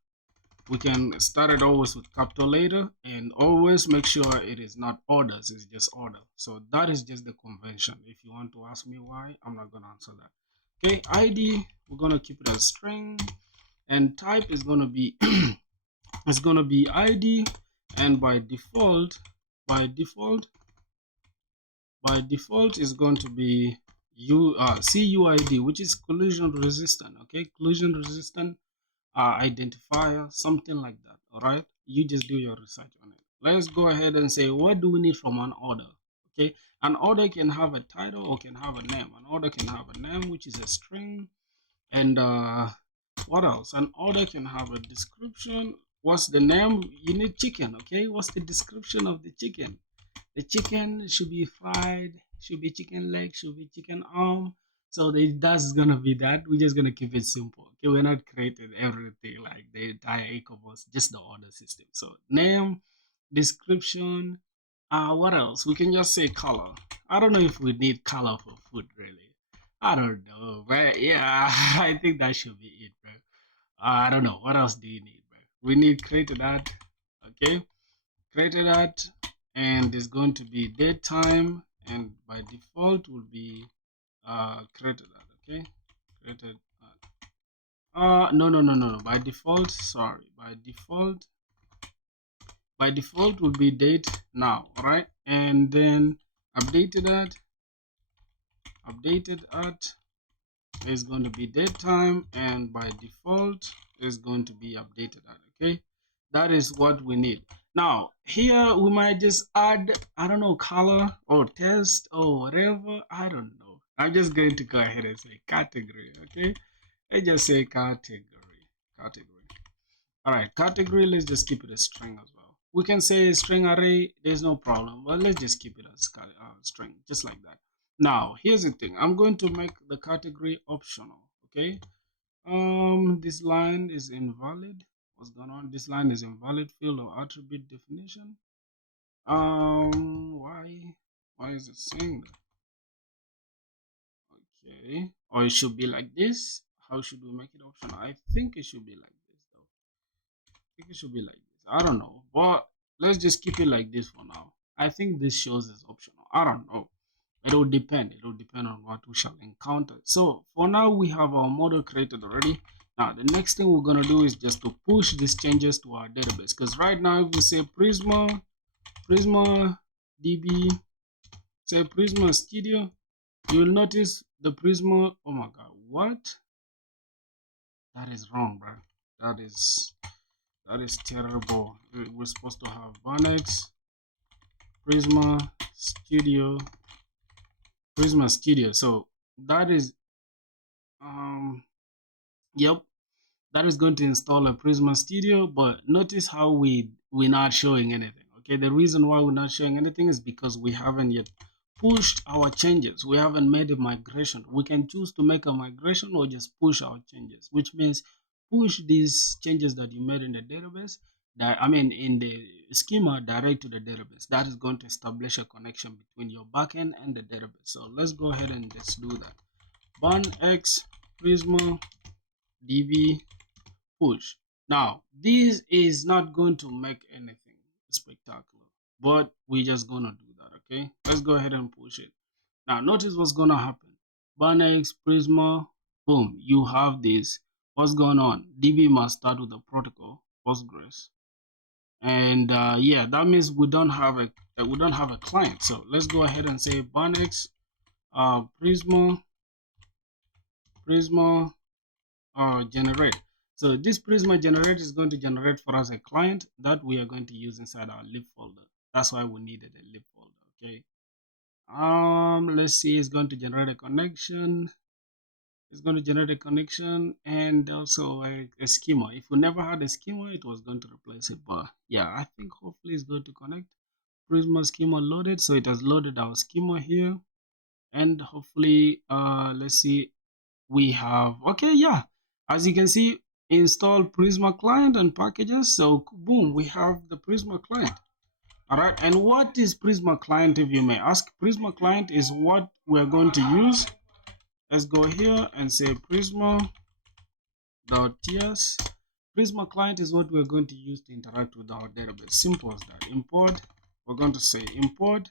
We can start it always with capital letter, and always make sure it is not orders, it's just order. So that is just the convention. If you want to ask me why, I'm not going to answer that. Okay, ID, we're going to keep it as string, and type is going to be it's going to be ID, and by default is going to be CUID, which is collision resistant. Okay, collision resistant identifier, something like that. All right, you just do your research on it. Let's go ahead and say, what do we need from an order? Okay, an order can have a title or can have a name. An order can have a name, which is a string, and what else? An order can have a description. What's the name? You need chicken. Okay, what's the description of the chicken? The chicken should be fried, should be chicken leg, should be chicken arm. So that's gonna be that. We're just gonna keep it simple. Okay, we're not creating everything like the entire e-commerce, just the order system. So name, description, what else? We can just say color. I don't know if we need color for food really. I don't know, but yeah, I think that should be it, bro. I don't know. What else do you need, bro? We need created that. Okay, created that, and there's going to be date time, and by default will be created that. Okay, created no, by default, sorry, by default will be date now. All right, and then updated at is going to be date time, and by default is going to be updated at. Okay, that is what we need. Now here we might just add, I don't know, color or text or whatever. I don't know. I'm just going to go ahead and say category. Okay, I just say category. All right, category. Let's just keep it a string as well. We can say string array. There's no problem, but let's just keep it as string, just like that. Now here's the thing. I'm going to make the category optional. Okay. This line is invalid. What's going on? This line is invalid field or attribute definition. Why is it saying that? Okay, or it should be like this. How should we make it optional? I think it should be like this though. I think it should be like this. I don't know, but let's just keep it like this for now. I think this shows as optional. I don't know. It will depend on what we shall encounter. So for now we have our model created already. Now the next thing we're going to do is just to push these changes to our database, because right now if we say Prisma DB, say Prisma Studio, you'll notice the Prisma, oh my god, what? That is wrong, bro. That is terrible. We're supposed to have Banex Prisma Studio. So that is yep, that is going to install a Prisma Studio. But notice how we're not showing anything. Okay, the reason why we're not showing anything is because we haven't yet pushed our changes. We haven't made a migration. We can choose to make a migration or just push our changes, which means push these changes that you made in the database, that I mean in the schema, direct to the database. That is going to establish a connection between your backend and the database. So let's go ahead and just do that. Burn X Prisma DB push. Now, this is not going to make anything spectacular, but we're just gonna do that, okay? Let's go ahead and push it. Now, notice what's gonna happen. Banex, Prisma, boom, you have this. What's going on? DB must start with the protocol, Postgres, and yeah, that means we don't have a client. So let's go ahead and say Banex, Prisma generate. So this Prisma generate is going to generate for us a client that we are going to use inside our lib folder. That's why we needed a lib folder. Okay. Let's see. It's going to generate a connection. It's going to generate a connection and also a schema. If we never had a schema, it was going to replace it. But yeah, I think hopefully it's going to connect. Prisma schema loaded. So it has loaded our schema here. And hopefully, let's see, we have, okay, yeah, as you can see, install Prisma client and packages. So boom, we have the Prisma client. All right, and what is Prisma client, if you may ask? Prisma client is what we're going to use. Let's go here and say prisma.ts. Prisma client is what we're going to use to interact with our database. Simple as that. Import, we're going to say import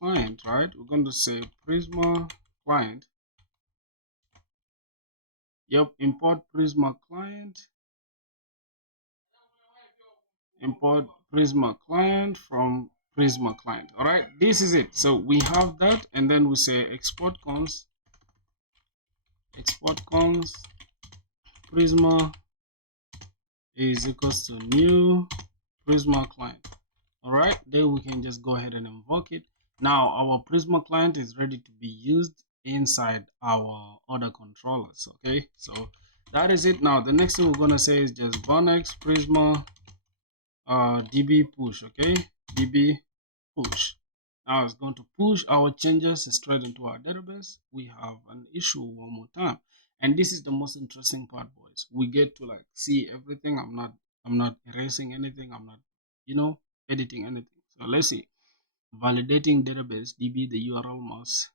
client, right? We're going to say Prisma client. Yep, import Prisma client. Import Prisma client from Prisma client. All right, this is it. So we have that, and then we say export cons Prisma is equals to new Prisma client. All right, then we can just go ahead and invoke it. Now our Prisma client is ready to be used inside our other controllers. Okay, so that is it. Now the next thing we're going to say is just Bonex Prisma db push. Okay, db push. Now it's going to push our changes straight into our database. We have an issue one more time, and this is the most interesting part, boys. We get to like see everything. I'm not erasing anything. I'm not, editing anything. So let's see. Validating database db, the URL must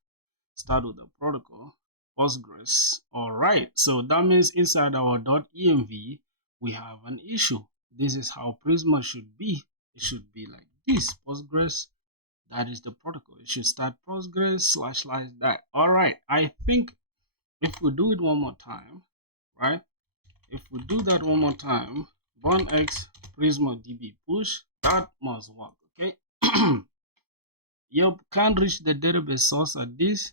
start with the protocol Postgres. All right, so that means inside our .env we have an issue. This is how Prisma should be. It should be like this: Postgres, that is the protocol. It should start Postgres / that. All right, I think if we do it one more time, right? If we do that one more time, 1x Prisma db push, that must work. Okay. Yep, can't reach the database source at this.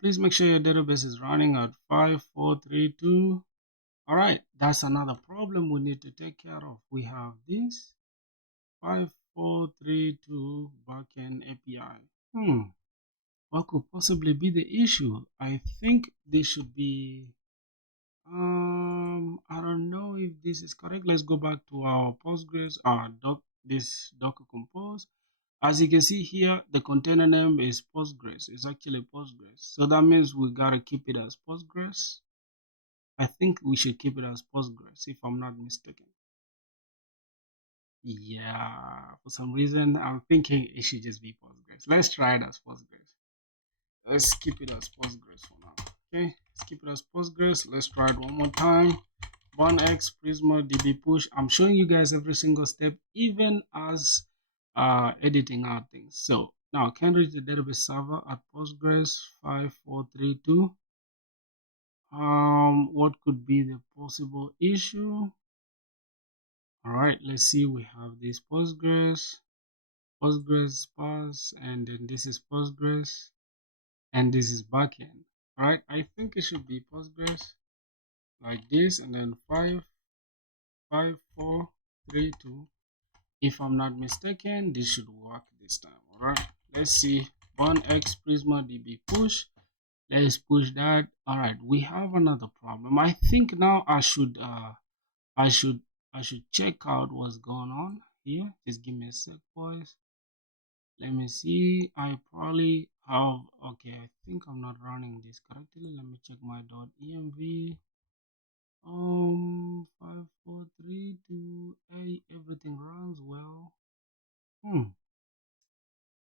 Please make sure your database is running at 5432. All right, that's another problem we need to take care of. We have this 5432 backend API. What could possibly be the issue? I think this should be, I don't know if this is correct. Let's go back to our Postgres, this Docker Compose. As you can see here, the container name is Postgres. It's actually Postgres. So that means we gotta keep it as Postgres. I think we should keep it as Postgres if I'm not mistaken. Yeah, for some reason, I'm thinking it should just be Postgres. Let's try it as Postgres. Let's keep it as Postgres for now. Okay, let's keep it as Postgres. Let's try it one more time. 1x Prisma db push. I'm showing you guys every single step, even as editing out things. So now can reach the database server at Postgres 5432. What could be the possible issue? All right, let's see. We have this Postgres pass, and then this is Postgres, and this is backend. All right, I think it should be Postgres like this, and then 55432. If I'm not mistaken, this should work this time. All right, let's see. 1x Prisma db push. Let's push that. All right, we have another problem. I think now I should I should check out what's going on here. Just give me a sec, boys. Let me see. I probably have, okay, I think I'm not running this correctly. Let me check my .env. 5, 4, 3, 2, 8. Everything runs well.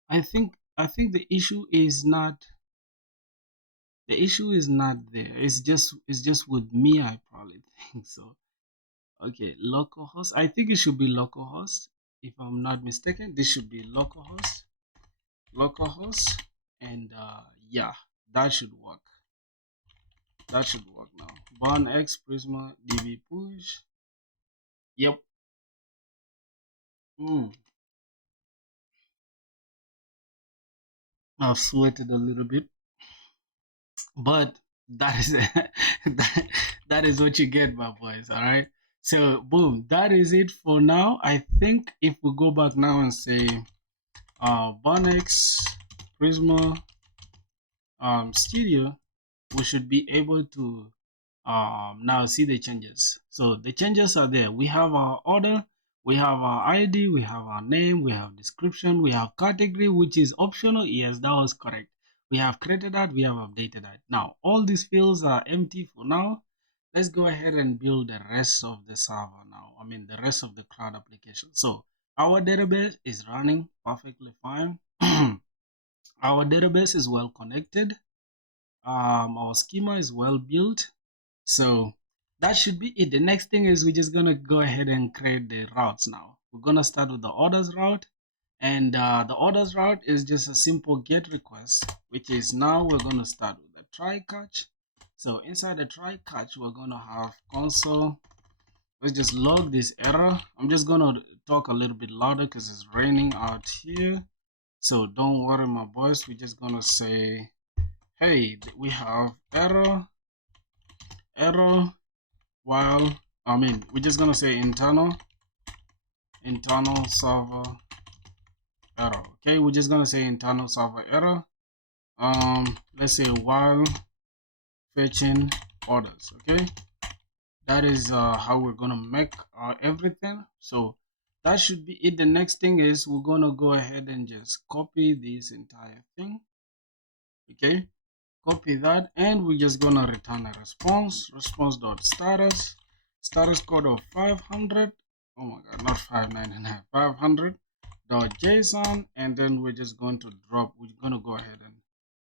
I think the issue is not there. It's just with me, I probably think so. Okay, localhost. I think it should be localhost. If I'm not mistaken, this should be localhost, and yeah, that should work. That should work now. Burn X Prisma DB push. Yep. I've sweated a little bit, but that is that is what you get, my boys. All right. So boom, that is it for now. I think if we go back now and say Bonex Prisma Studio, we should be able to now see the changes. So the changes are there. We have our order, we have our ID, we have our name, we have description, we have category, which is optional. Yes, that was correct. We have created that, we have updated that. Now all these fields are empty for now. Let's go ahead and build the rest of the server now. I mean the rest of the cloud application. So our database is running perfectly fine. Our database is well connected. Our schema is well built. So that should be it. The next thing is we're just gonna go ahead and create the routes now. We're gonna start with the orders route, and the orders route is just a simple get request, which is now we're gonna start with the try catch. So inside the try catch, we're gonna have console. Let's just log this error. I'm just gonna talk a little bit louder because it's raining out here. So don't worry, my boys. We're just gonna say, hey, we have error while we're just gonna say internal server error. Okay, we're just gonna say internal server error. Let's say while fetching orders. Okay, that is how we're gonna make everything. So that should be it. The next thing is we're gonna go ahead and just copy this entire thing. Okay, copy that, and we're just gonna return a response.status code of 500. Oh my god, not 599, 500.json, and then we're just going to we're gonna go ahead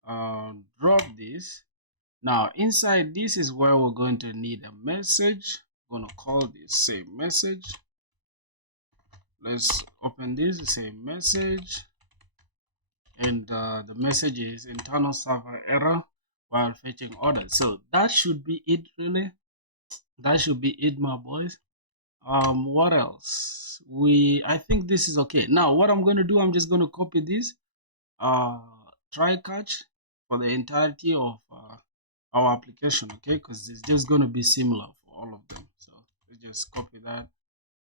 and drop this. Now inside this is where we're going to need a message. We're gonna call this same message. Let's open this, same message, and the message is internal server error while fetching orders. So that should be it, really. That should be it, my boys. What else? I think this is okay. Now what I'm going to do, I'm just going to copy this try catch for the entirety of our application, okay, because it's just going to be similar for all of them. So let's just copy that.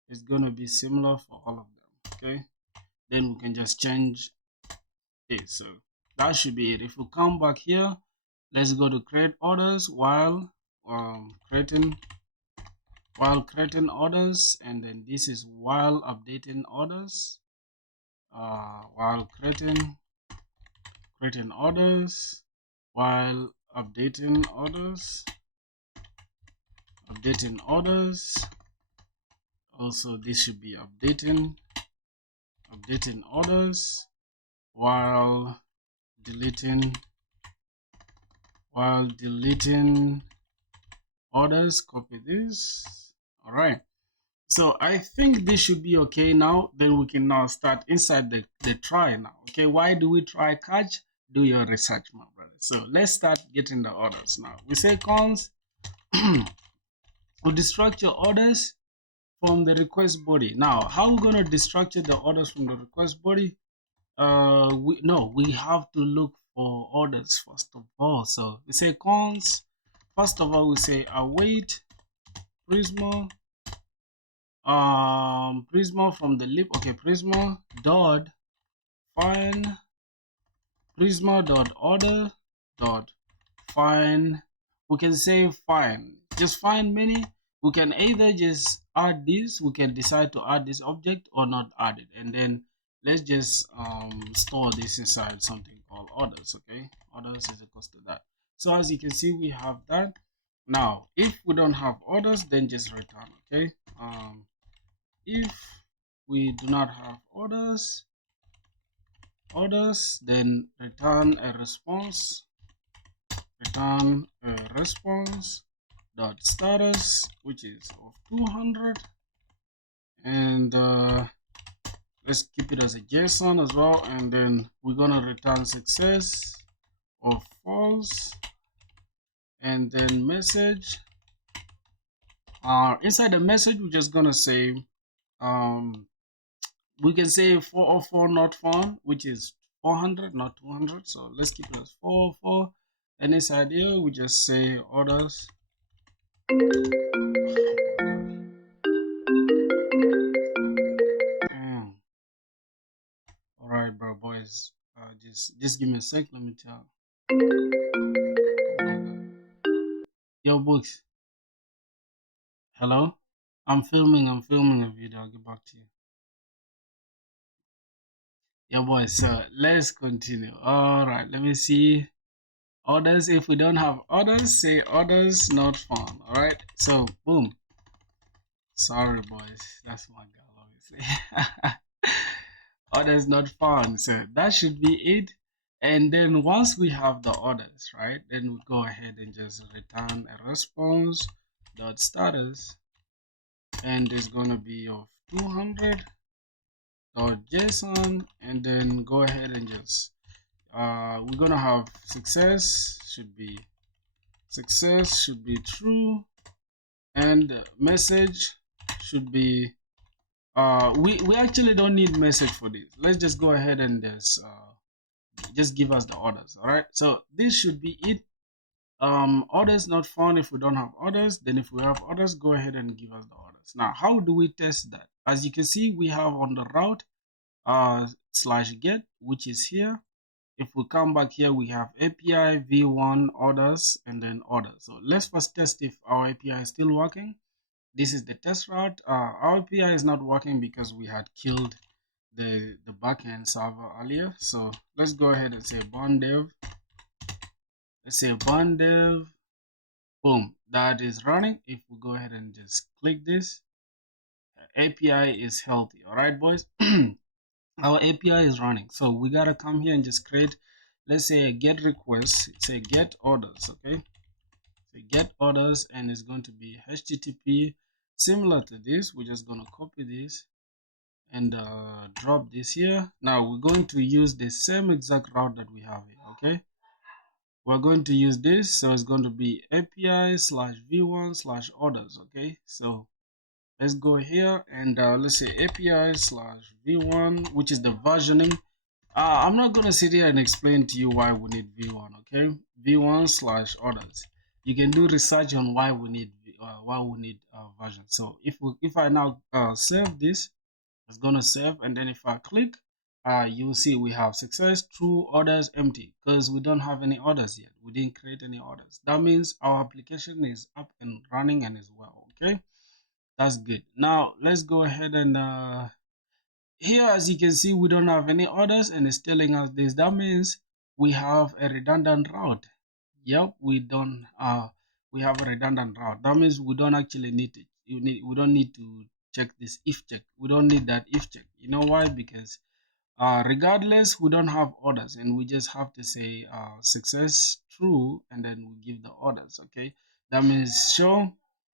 It's going to be similar for all of them. Okay, then we can just change this. So that should be it. If we come back here, let's go to create orders while creating orders, and then this is while updating orders, while creating orders, while updating orders. Also this should be updating orders while deleting orders. Copy this. All right, so I think this should be okay now. Then we can now start inside the try now. Okay, why do we try catch? Do your research, my brother. So let's start getting the orders now. We say cons we destructure orders from the request body. Now how we're going to destructure the orders from the request body? We have to look for orders first of all. So we say cons. First of all, we say await Prisma from the lib. Okay, Prisma dot find Prisma dot order dot find, we can say find, just find many. We can either just add this, we can decide to add this object or not add it, and then let's just store this inside something called orders. Okay, orders is equals to that. So as you can see, we have that. Now if we don't have orders, then just return. Okay, if we do not have orders, then return a response dot status, which is of 200, and let's keep it as a JSON as well, and then we're gonna return success or false, and then message. Inside the message, we're just gonna say we can say 404 not found, which is 400, not 200. So let's keep it as 404, and inside here we just say orders. All right, bro, boys. Just give me a sec. Let me tell. Yo, books. Hello. I'm filming a video. I'll get back to you. Yeah, boys. So let's continue. All right. Let me see. Orders. If we don't have orders, say orders not found. All right. So boom. Sorry, boys. That's my girl, obviously. Orders not found. So that should be it. And then once we have the orders, right, then we go ahead and just return a response dot status, and it's gonna be of 200 dot JSON, and then go ahead and just we're gonna have success should be true, and message should be we actually don't need message for this. Let's just go ahead and just give us the orders. All right, so this should be it. Orders not found if we don't have orders. Then if we have orders, go ahead and give us the orders. Now how do we test that? As you can see, we have on the route /get, which is here. If we come back here, we have API v1 orders and then orders. So let's first test if our API is still working. This is the test route. Our API is not working because we had killed the backend server earlier. So let's go ahead and say bound dev. Let's say bound dev. Boom, that is running. If we go ahead and just click this, API is healthy. All right, boys. Our API is running. So we gotta come here and just create, let's say, a get request. Say get orders. Okay, so get orders, and it's going to be HTTP. Similar to this, we're just gonna copy this and drop this here. Now we're going to use the same exact route that we have here. Okay, we're going to use this, so it's going to be API /v1 /orders. Okay, so let's go here and let's say API /v1, which is the versioning. I'm not going to sit here and explain to you why we need v1. Okay, v1 /orders. You can do research on why we need version. So if I now save this, it's going to save, and then if I click, you will see we have success, true, orders, empty, because we don't have any orders yet. We didn't create any orders. That means our application is up and running and is well. Okay, that's good. Now let's go ahead and here, as you can see, we don't have any orders, and it's telling us this. That means we have a redundant route. Yep, we have a redundant route. That means we don't actually need to we don't need to check this if check. We don't need that if check. You know why? Because regardless, we don't have orders, and we just have to say success true, and then we give the orders. Okay, that means show,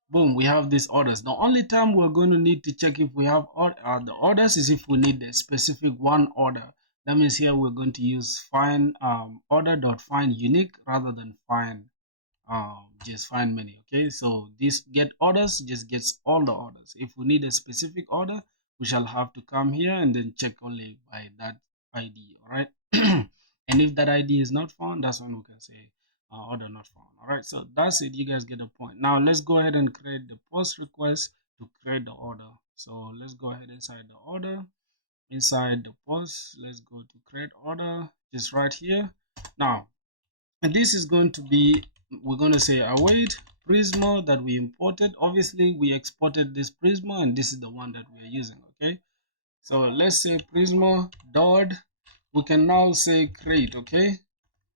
boom, we have these orders. The only time we're going to need to check if we have the orders is if we need a specific one order. That means here we're going to use find order.find unique rather than find just find many. Okay, so this get orders just gets all the orders. If we need a specific order, we shall have to come here and then check only by that ID. All right, and if that ID is not found, that's when we can say order not found. All right, so that's it. You guys get the point. Now let's go ahead and create the post request to create the order. So let's go ahead inside the order, inside the post, let's go to create order, just right here. Now, and this is going to be we're going to say await Prisma that we imported. Obviously we exported this Prisma and this is the one that we are using. Okay, so let's say Prisma dot, we can now say create. Okay,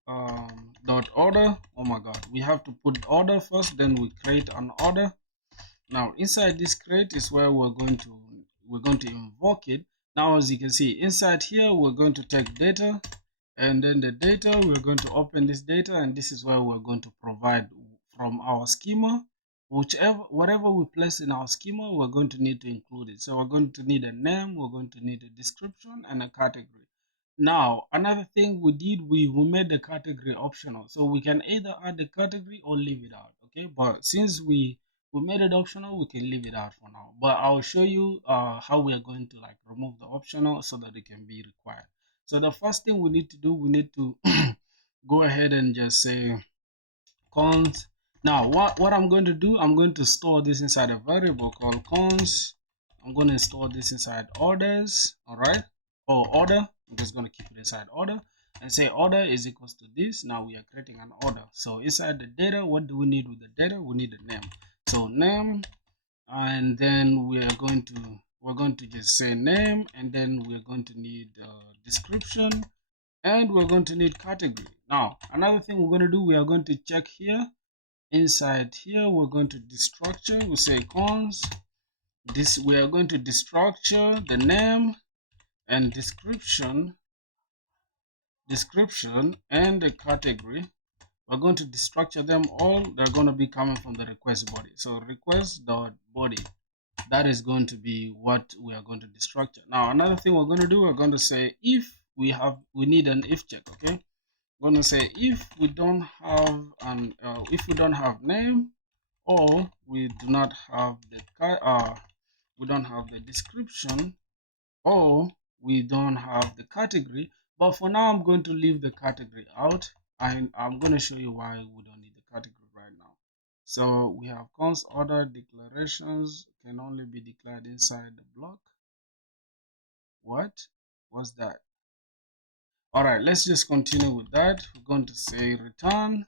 dot order. Oh my god, we have to put order first, then we create an order. Now inside this create is where we're going to invoke it. Now as you can see inside here, we're going to take data, and then the data, we're going to open this data, and this is where we're going to provide from our schema. Whatever we place in our schema, we're going to need to include it. So we're going to need a name, we're going to need a description and a category. Now another thing we did, we made the category optional, so we can either add the category or leave it out. Okay, but since we made it optional, we can leave it out for now, but I'll show you how we are going to like remove the optional so that it can be required. So the first thing we need to do, we need to go ahead and just say cons. Now what I'm going to do, I'm going to store this inside a variable called cons. I'm going to store this inside orders. All right, or order. I'm just going to keep it inside order and say order is equals to this. Now we are creating an order. So inside the data, what do we need with the data? We need a name. So name, and then we're going to just say name, and then we're going to need description, and we're going to need category. Now another thing we're going to do, we are going to check here inside here, we're going to destructure. We say cons this, we are going to destructure the name and description and the category. We're going to destructure them all. They're going to be coming from the request body. So request dot body, that is going to be what we are going to destructure. Now another thing we're going to do, we're going to say if we need an if check. Okay, I'm going to say if we don't have name, or we don't have the description, or we don't have the category. But for now I'm going to leave the category out, and I'm going to show you why we don't need the category right now. So we have const order declarations can only be declared inside the block. What's that? All right, let's just continue with that. We're going to say return.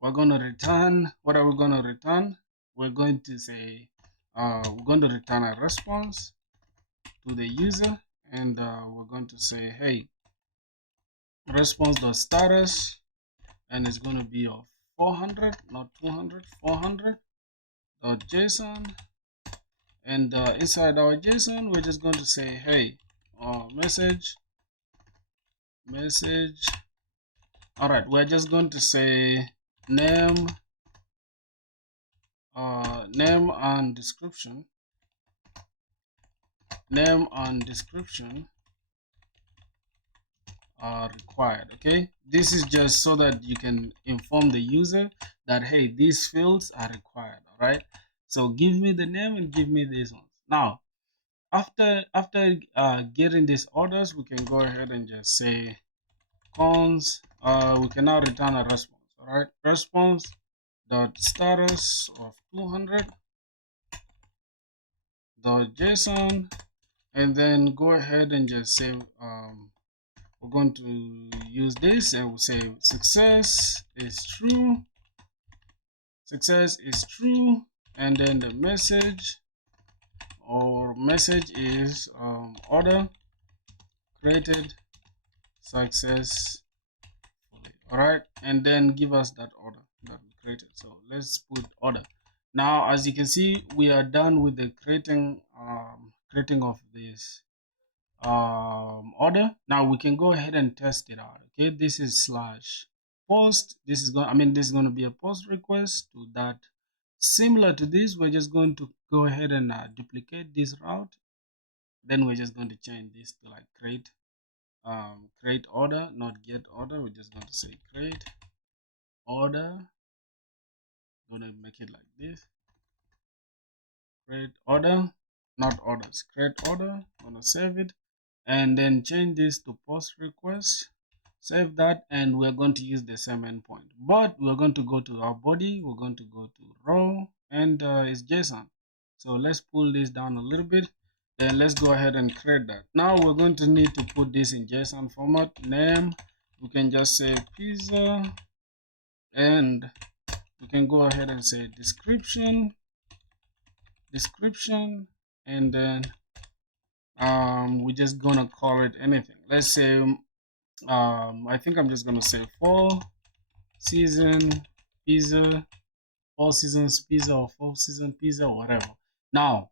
We're going to return, what are we going to return? We're going to say we're going to return a response to the user, and we're going to say, hey, response.status, and it's going to be of 400, not 200, 400.json, and inside our JSON, we're just going to say, hey, message. All right, we're just going to say name, name and description are required. Okay, this is just so that you can inform the user that, hey, these fields are required. All right, so give me the name and give me these ones. Now after getting these orders, we can go ahead and just say cons, we can now return a response. All right, response dot status of 200.json, and then go ahead and just say we're going to use this, and we'll say success is true, and then the message is order created successfully. All right, and then give us that order that we created. So let's put order. Now as you can see, we are done with the creating of this order. Now we can go ahead and test it out. Okay, this is slash post. This is going to be a post request to that. Similar to this, we're just going to go ahead and duplicate this route. Then we're just going to change this to like create order, not get order. We're just going to say create order. Gonna make it like this. Create order, not orders. Create order. Gonna save it, and then change this to post request. Save that, and we're going to use the same endpoint, but we're going to go to our body. We're going to go to row, and it's JSON. So let's pull this down a little bit. Then let's go ahead and create that. Now we're going to need to put this in JSON format. Name, we can just say pizza, and we can go ahead and say description, and then we're just gonna call it anything. Let's say I think I'm just gonna say fall season pizza, all seasons pizza, or 4 season pizza, or whatever. Now,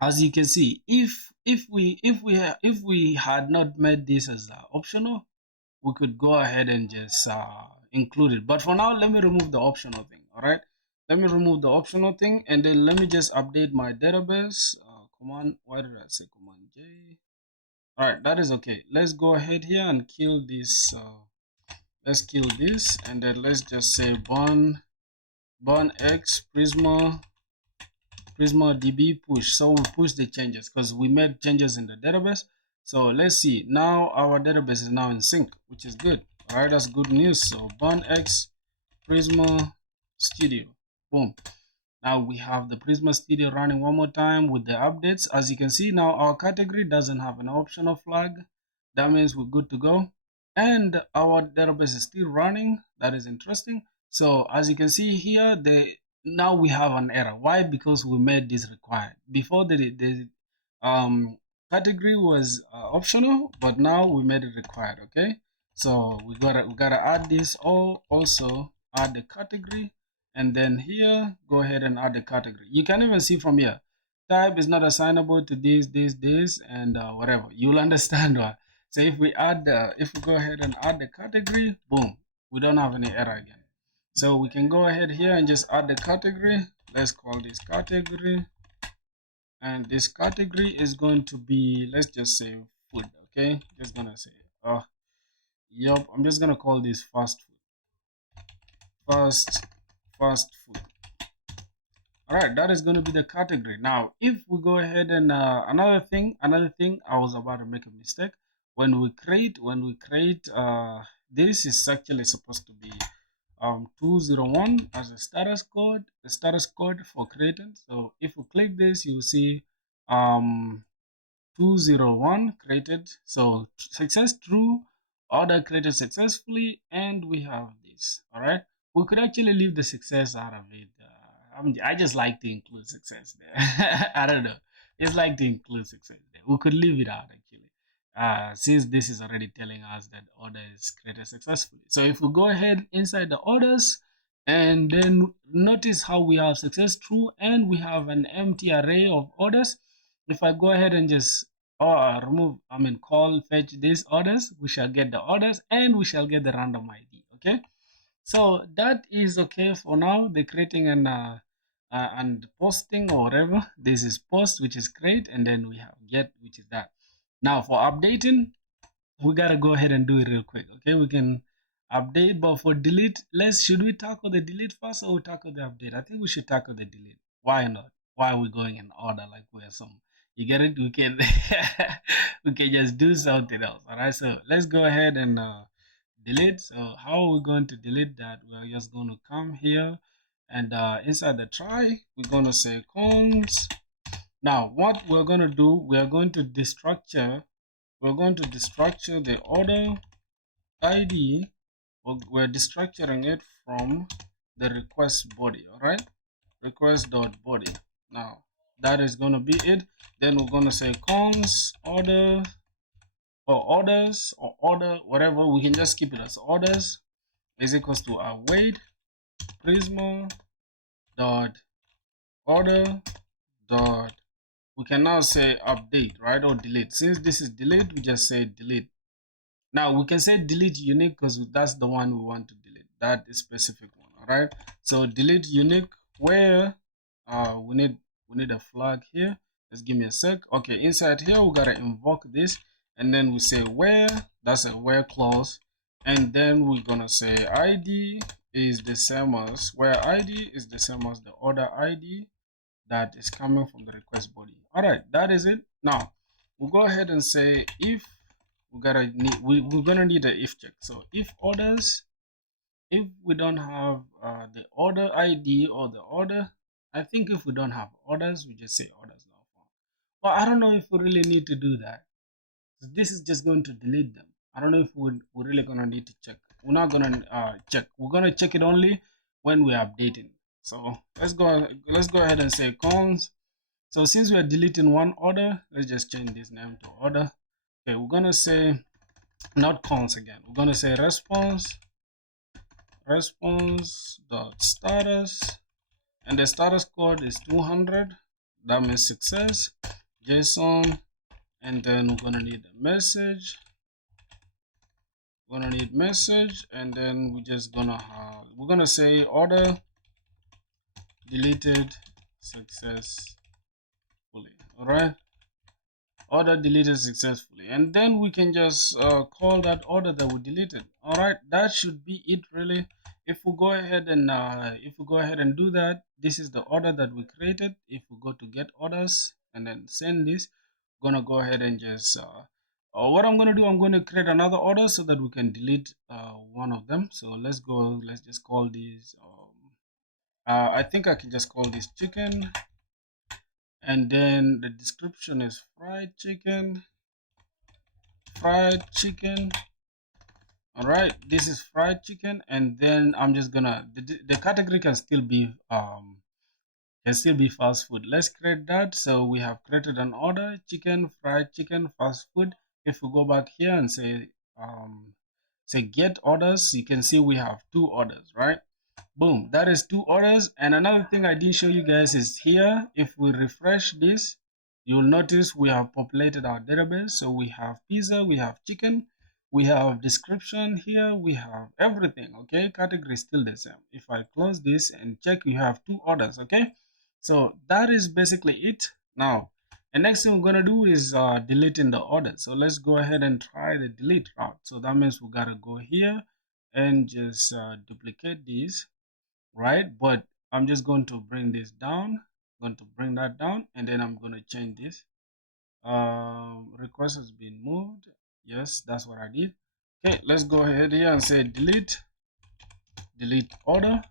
as you can see, if we had not made this as optional, we could go ahead and just include it. But for now, let me remove the optional thing. All right, let me remove the optional thing, and then let me just update my database. Command, why did I say Command J? All right, that is okay. Let's go ahead here and kill this. Let's kill this, and then let's just say burn x Prisma db push. So we push the changes because we made changes in the database. So let's see, now our database is now in sync, which is good. All right, that's good news. So burn x Prisma Studio, boom. Now we have the Prisma Studio running one more time with the updates. As you can see, now our category doesn't have an optional flag. That means we're good to go. And our database is still running. That is interesting. So as you can see here, now we have an error. Why? Because we made this required. Before the category was optional, but now we made it required. Okay. So we gotta add this. Also add the category, and then here go ahead and add the category. You can even see from here, type is not assignable to this, and whatever. You'll understand why. So if we go ahead and add the category, boom, we don't have any error again. So we can go ahead here and just add the category. Let's call this category, and this category is going to be, let's just say food. Okay, just gonna say yep, I'm just gonna call this fast food. All right, that is going to be the category. Now if we go ahead and another thing, I was about to make a mistake. When we create this is actually supposed to be 201 as a status code for creating. So if we click this, you will see 201 created. So success true, order created successfully, and we have this. All right, we could actually leave the success out of it. I just like to include success there. I don't know, just like to include success there. We could leave it out actually, since this is already telling us that order is created successfully. So if we go ahead inside the orders, and then notice how we have success true and we have an empty array of orders. If I go ahead and just call fetch these orders, we shall get the orders and we shall get the random ID. Okay, so that is okay for now. The creating and posting or whatever. This is post, which is create, and then we have get, which is that. Now for updating, we gotta go ahead and do it real quick. Okay, we can update, but for delete, should we tackle the delete first or we tackle the update? I think we should tackle the delete. Why not? Why are we going in order like we're some? You get it? We can we can just do something else. All right. So let's go ahead and delete. So how are we going to delete that? We're just going to come here, and inside the try, we're going to say cons. Now what we're going to do, we are going to destructure the order ID. We're destructuring it from the request body. All right, request.body. Now that is going to be it. Then we're going to say cons order or orders or order, whatever. We can just keep it as orders is equals to await prisma dot order dot, we can now say update, right, or delete. Since this is delete, we just say delete. Now we can say delete unique because that's the one we want to delete, that specific one. All right, so delete unique, where we need a flag here. Just give me a sec. Okay, inside here we gotta invoke this, and then we say where, that's a where clause, and then we're gonna say id is the same as, where id is the same as the order id that is coming from the request body. All right, that is it. Now we'll go ahead and say if we're gonna need an if check. So if orders, if we don't have the order ID or the order, I think if we don't have orders, we just say orders now. Well, I don't know if we really need to do that. This is just going to delete them. I don't know if we're really gonna need to check. We're not gonna check. We're gonna check it only when we're updating. So let's go ahead and say cons. So since we're deleting one order, let's just change this name to order. Okay, we're gonna say not cons again. We're gonna say response dot status, and the status code is 200. That means success. JSON, and then we're gonna need a message. We're gonna need message, and then we're gonna say order deleted successfully. All right, order deleted successfully, and then we can just call that order that we deleted. All right, that should be it really. If we go ahead and do that, this is the order that we created. If we go to get orders and then send this, we're gonna go ahead and just what I'm gonna do, I'm gonna create another order so that we can delete one of them. So let's just call this I think I can just call this chicken, and then the description is fried chicken. All right, this is fried chicken, and then I'm just gonna the category can still be fast food. Let's create that. So we have created an order: chicken, fried chicken, fast food. If we go back here and say get orders, you can see we have two orders, right? Boom, that is two orders. And another thing I didn't show you guys is here, if we refresh this, you'll notice we have populated our database. So we have pizza, we have chicken, we have description here, we have everything. Okay, category is still the same. If I close this and check, you have two orders. Okay, so that is basically it. Now the next thing we're going to do is deleting the order. So let's go ahead and try the delete route. So that means we got to go here and just duplicate these, right? But I'm just going to bring this down, going to bring that down, and then I'm going to change this. Request has been moved. Yes, that's what I did. Okay, let's go ahead here and say delete order.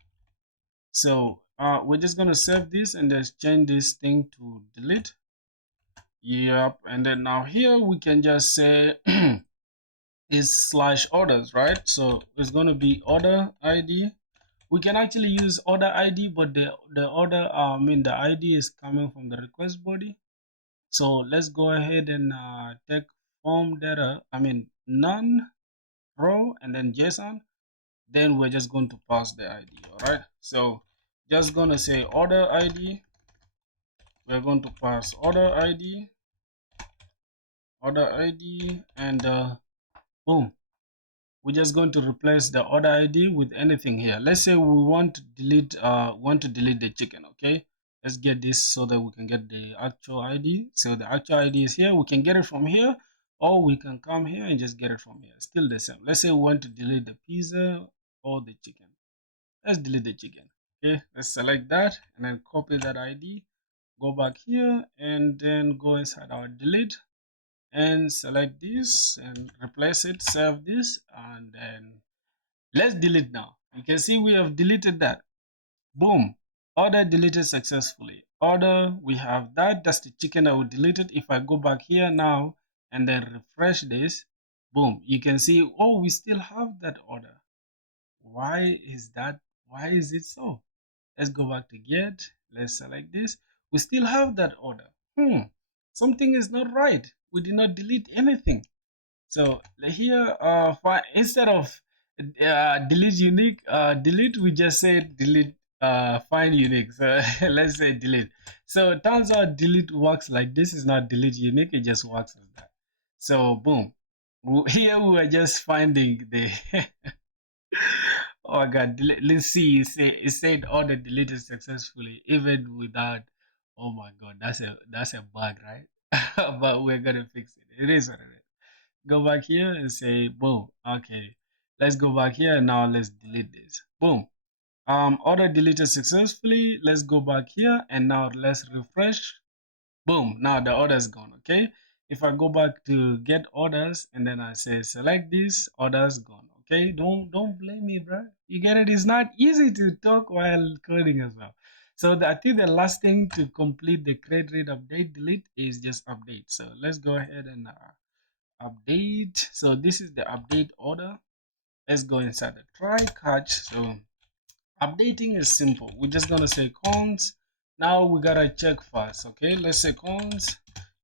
So we're just going to save this and just change this thing to delete. Yep, and then now here we can just say is slash orders, right? So it's going to be order ID. We can actually use order ID, but the order the ID is coming from the request body. So let's go ahead and take form data, none row, and then JSON. Then we're just going to pass the ID. All right, so just gonna say order ID. We're going to pass order ID, and boom, we're just going to replace the order ID with anything here. Let's say we want to delete the chicken. Okay, let's get this so that we can get the actual ID. So the actual ID is here. We can get it from here, or we can come here and just get it from here. Still the same. Let's say we want to delete the pizza or the chicken. Let's delete the chicken. Okay, let's select that and then copy that ID, go back here, and then go inside our delete and select this and replace it, save this, and then let's delete now. You can see we have deleted that. Boom, order deleted successfully. Order, we have that. That's the chicken that we deleted. If I go back here now and then refresh this, boom, you can see, oh, we still have that order. Why is that? Why is it so? Let's go back to get. Let's select this. We still have that order. Something is not right. We did not delete anything. So here, instead of delete unique, delete, we just said delete find unique. So let's say delete. So it turns out delete works like this. Is not delete unique. It just works as that. So boom. Here we are just finding the oh my god, let's see, it said order deleted successfully even without. Oh my god, that's a bug, right? But we're gonna fix it. It is what it is. Go back here and say boom. Okay, let's go back here and now let's delete this. Boom. Order deleted successfully. Let's go back here and now let's refresh. Boom, now the order is gone. Okay, if I go back to get orders and then I say select this, orders gone. Okay, don't blame me, bro. You get it? It's not easy to talk while coding as well. So I think the last thing to complete the create, read, update, delete is just update. So let's go ahead and update. So this is the update order. Let's go inside the try catch. So Updating is simple. We're just gonna say cons. Now we gotta check first. Okay, let's say cons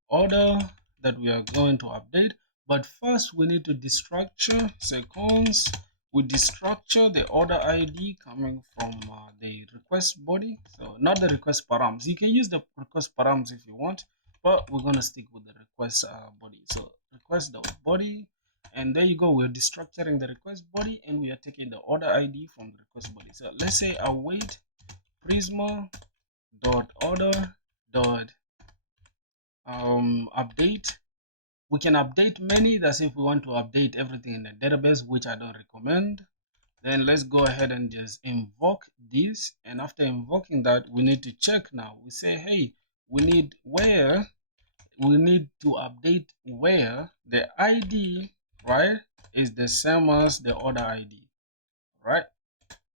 order that we are going to update. But first we need to destructure. Say cons. We destructure the order ID coming from the request body. So not the request params. You can use the request params if you want, but we're gonna stick with the request body. So request the body, and there you go. We're destructuring the request body, and we are taking the order ID from the request body. So let's say await prisma dot order dot update. We can update many. That's if we want to update everything in the database, which I don't recommend. Then let's go ahead and just invoke this, and after invoking that, we need to check. Now we say, hey, we need to update where the ID, right, is the same as the order ID, right?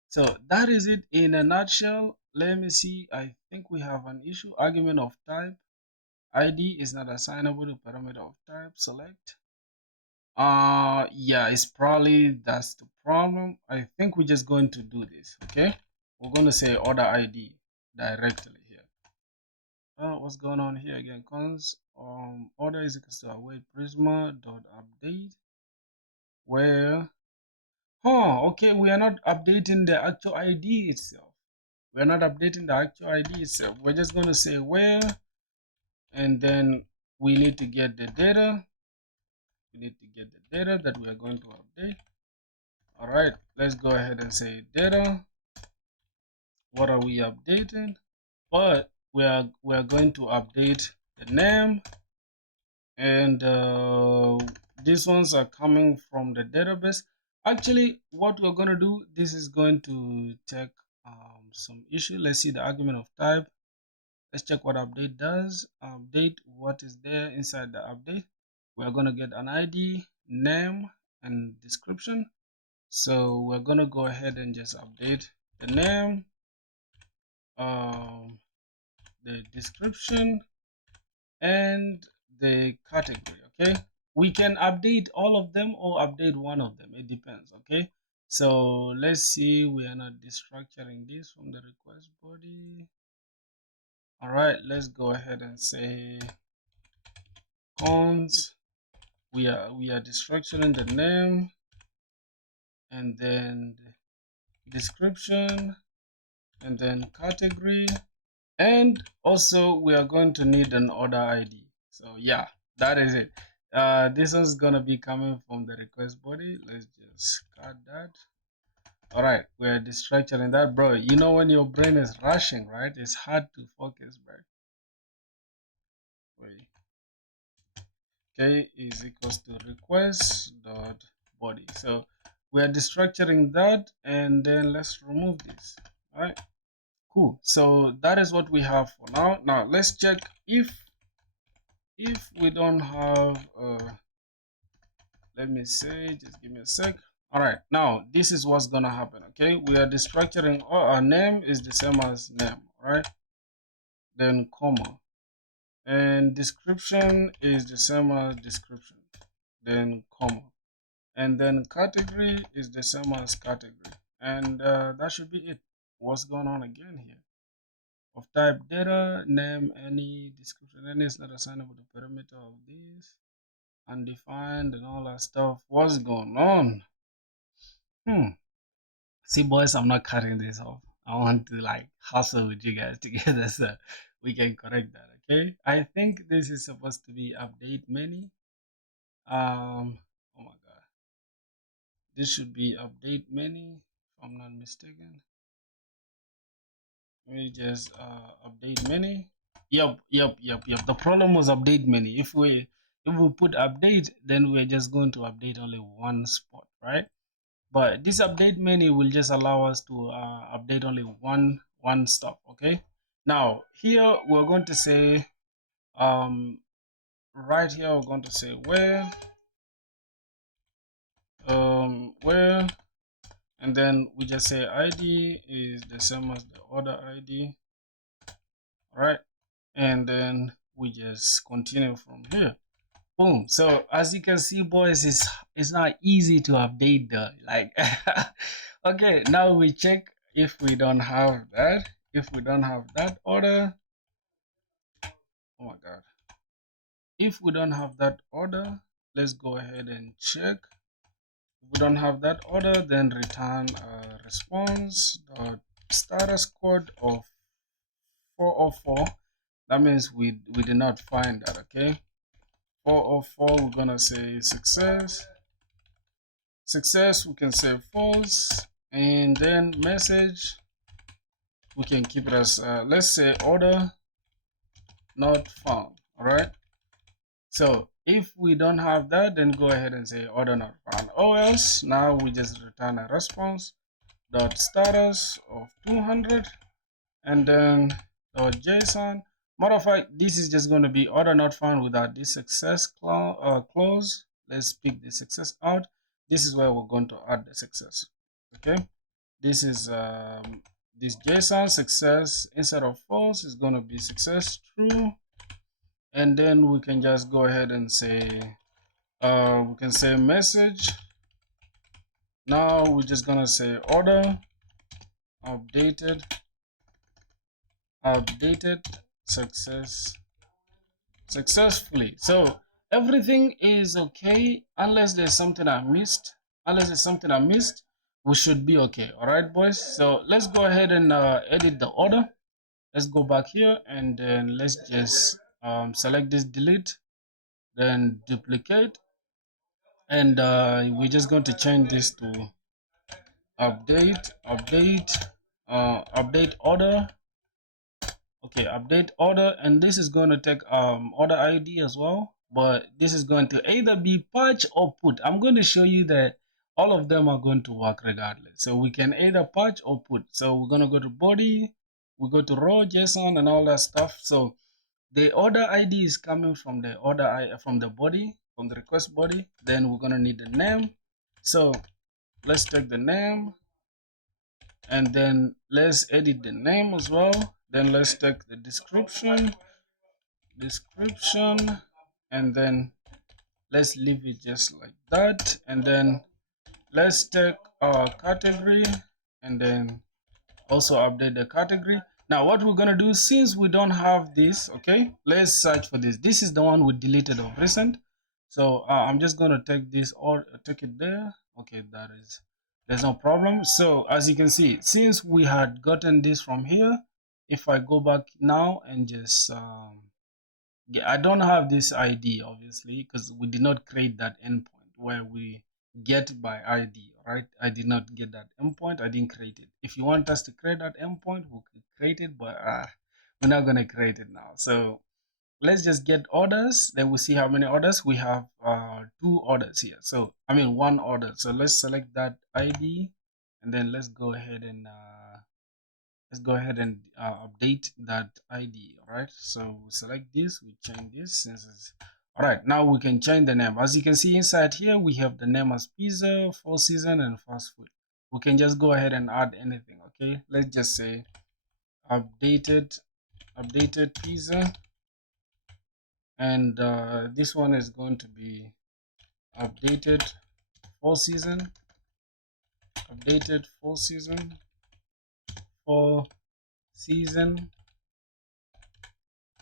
So that is it in a nutshell. Let me see. I think we have an issue. Argument of type ID is not assignable to parameter of type. Select. Yeah, it's probably that's the problem. I think we're just going to do this. Okay, we're going to say order ID directly here. What's going on here again? Cons order is equal to await prisma dot update where okay, we are not updating the actual ID itself. We're not updating the actual ID itself. We're just going to say where, and then we need to get the data. We need to get the data that we are going to update. All right, let's go ahead and say data. What are we updating? But we are going to update the name, and these ones are coming from the database. Actually, what we're going to do, this is going to check some issue. Let's see the argument of type. Let's check what update does. Update, what is there inside the update. We are going to get an ID, name, and description. So we're going to go ahead and just update the name, the description, and the category. Okay, we can update all of them or update one of them, it depends. Okay, so let's see, we are not destructuring this from the request body. All right, let's go ahead and say cons. We are destructuring the name, and then the description, and then category, and also we are going to need an order ID. So yeah, that is it. This is gonna be coming from the request body. Let's just cut that. All right, we're destructuring that, bro. You know when your brain is rushing, right? It's hard to focus, bro. Wait. Okay, is equals to request dot body. So we are destructuring that, and then let's remove this. All right, cool. So that is what we have for now. Now let's check if we don't have let me say, just give me a sec. All right, now this is what's gonna happen. Okay, we are destructuring our name is the same as name, right? Then comma, and description is the same as description, then comma, and then category is the same as category, and that should be it. What's going on again here? Of type data, name, any, description, any is not assignable to parameter of this, undefined, and all that stuff. What's going on? See, boys, I'm not cutting this off. I want to like hustle with you guys together so we can correct that. Okay, I think this is supposed to be update many. Oh my god, this should be update many if I'm not mistaken. Let me just update many. Yep. The problem was update many. If we put update, then we're just going to update only one spot, right? But this update menu will just allow us to update only one stop. Okay, now here we're going to say right here we're going to say where and then we just say ID is the same as the order ID. All right, and then we just continue from here. Boom. So as you can see, boys, it's not easy to update the like okay, now we check if we don't have that, order, oh my god, if we don't have that order, let's go ahead and check. If we don't have that order, then return a response dot status code of 404. That means we did not find that. Okay, 404, we're gonna say success. We can say false, and then message, we can keep it as let's say order not found. All right, so if we don't have that, then go ahead and say order not found, or else now we just return a response dot status of 200, and then dot json. Matter of fact, this is just going to be order not found without this success clause. Let's pick the success out. This is where we're going to add the success. Okay, this is this json success, instead of false is going to be success true, and then we can just go ahead and say we can say message. Now we're just gonna say order updated successfully. So everything is okay unless there's something I missed. We should be okay. All right, boys. So let's go ahead and edit the order. Let's go back here, and then let's just select this delete, then duplicate, and we're just going to change this to update order. Okay, update order, and this is going to take order ID as well, but this is going to either be patch or put. I'm going to show you that all of them are going to work regardless. So we can either patch or put. So we're going to go to body, we go to raw JSON and all that stuff. So the order ID is coming from the from the body, from the request body. Then we're going to need the name. So let's take the name, and then let's edit the name as well. Then let's take the description, and then let's leave it just like that. And then let's take our category, and then also update the category. Now what we're gonna do, since we don't have this, okay, let's search for this. This is the one we deleted of recent. So I'm just gonna take this, or take it there. Okay, there's no problem. So as you can see, since we had gotten this from here, if I go back now and just yeah, I don't have this ID obviously because we did not create that endpoint where we get by ID, right? I did not get that endpoint. I didn't create it. If you want us to create that endpoint, we could create it, but we're not going to create it now. So let's just get orders. Then we'll see how many orders we have. 2 orders here. So I mean 1 order. So let's select that ID, and then let's go ahead and update that ID. All right, so we select this, we change this since it's all right. Now we can change the name. As you can see inside here, we have the name as pizza, 4 season, and fast food. We can just go ahead and add anything. Okay, let's just say updated pizza, and this one is going to be updated 4 season, 4 season,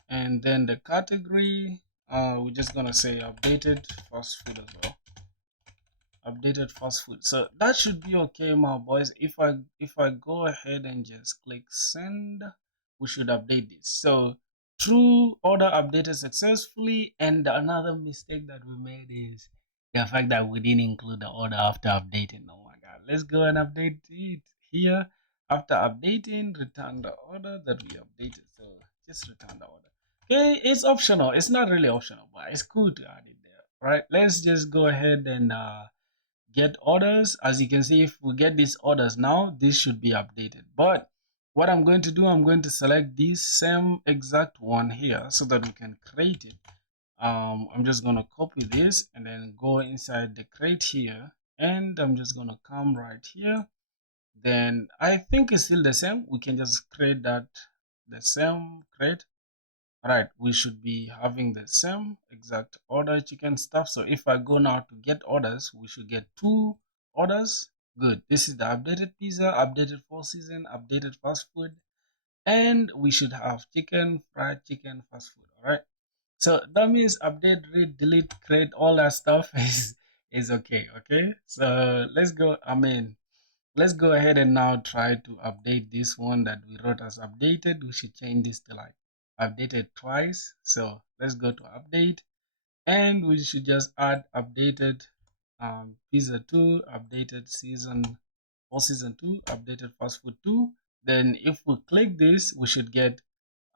and then the category, we're just gonna say updated fast food as well. So that should be okay, my boys. If I go ahead and just click send, we should update this. So true, order updated successfully. And another mistake that we made is the fact that we didn't include the order after updating. Oh my god, let's go and update it here. After updating, return the order that we updated. So just return the order. Okay, it's optional. It's not really optional, but it's cool to add it there, right? Let's just go ahead and get orders. As you can see, if we get these orders now, this should be updated. But what I'm going to do, I'm going to select this same exact one here so that we can create it. I'm just going to copy this and then go inside the crate here, and I'm just going to come right here. Then I think it's still the same. We can just create that the same crate. All right, we should be having the same exact order chicken stuff. So if I go now to get orders, we should get 2 orders. Good. This is the updated pizza, updated four season, updated fast food, and we should have chicken, fried chicken, fast food. All right. So that means update, read, delete, create, all that stuff is okay. Okay. So let's go. Let's go ahead and now try to update this one that we wrote as updated. We should change this to like updated twice. So let's go to update, and we should just add updated pizza 2, updated season for season 2, updated fast food 2. Then if we click this, we should get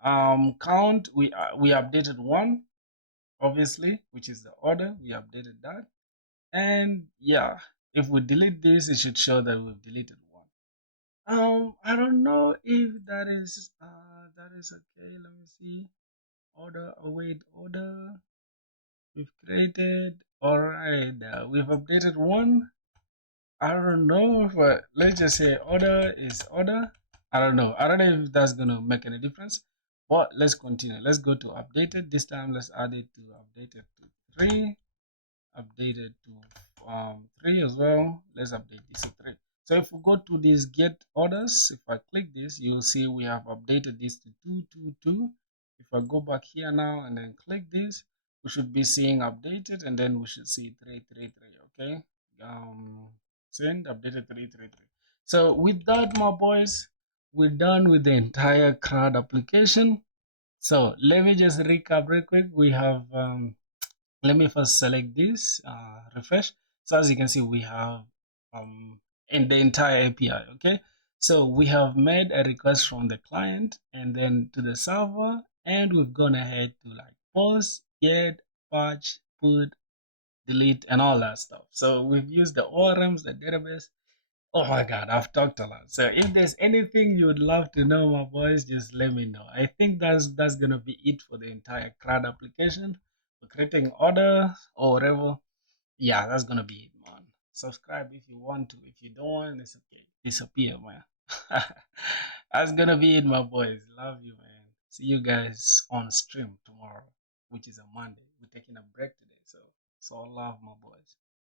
count. We updated 1, obviously, which is the order. We updated that. And yeah, if we delete this, it should show that we've deleted 1. I don't know if that is okay. Let me see. Order, await order. We've created. All right, we've updated 1. I don't know, but let's just say order is order. I don't know. I don't know if that's gonna make any difference. But let's continue. Let's go to updated. This time let's add it to updated to 3. Updated to 3 as well. Let's update this to 3. So if we go to this get orders, if I click this, you'll see we have updated this to 222. If I go back here now and then click this, we should be seeing updated, and then we should see 333. Okay. Send updated 333. So with that, my boys, we're done with the entire CRUD application. So let me just recap real quick. We have let me first select this, refresh. So as you can see, we have in the entire API. Okay, so we have made a request from the client and then to the server, and we've gone ahead to like post, get, patch, put, delete, and all that stuff. So we've used the ORMs, the database. Oh my God, I've talked a lot. So if there's anything you would love to know, my boys, just let me know. I think that's gonna be it for the entire CRUD application. For creating order or whatever. Yeah, that's gonna be it, man. Subscribe if you want to. If you don't want, it's okay. Disappear, man. That's gonna be it, my boys. Love you, man. See you guys on stream tomorrow, which is a Monday. We're taking a break today, so love, my boys.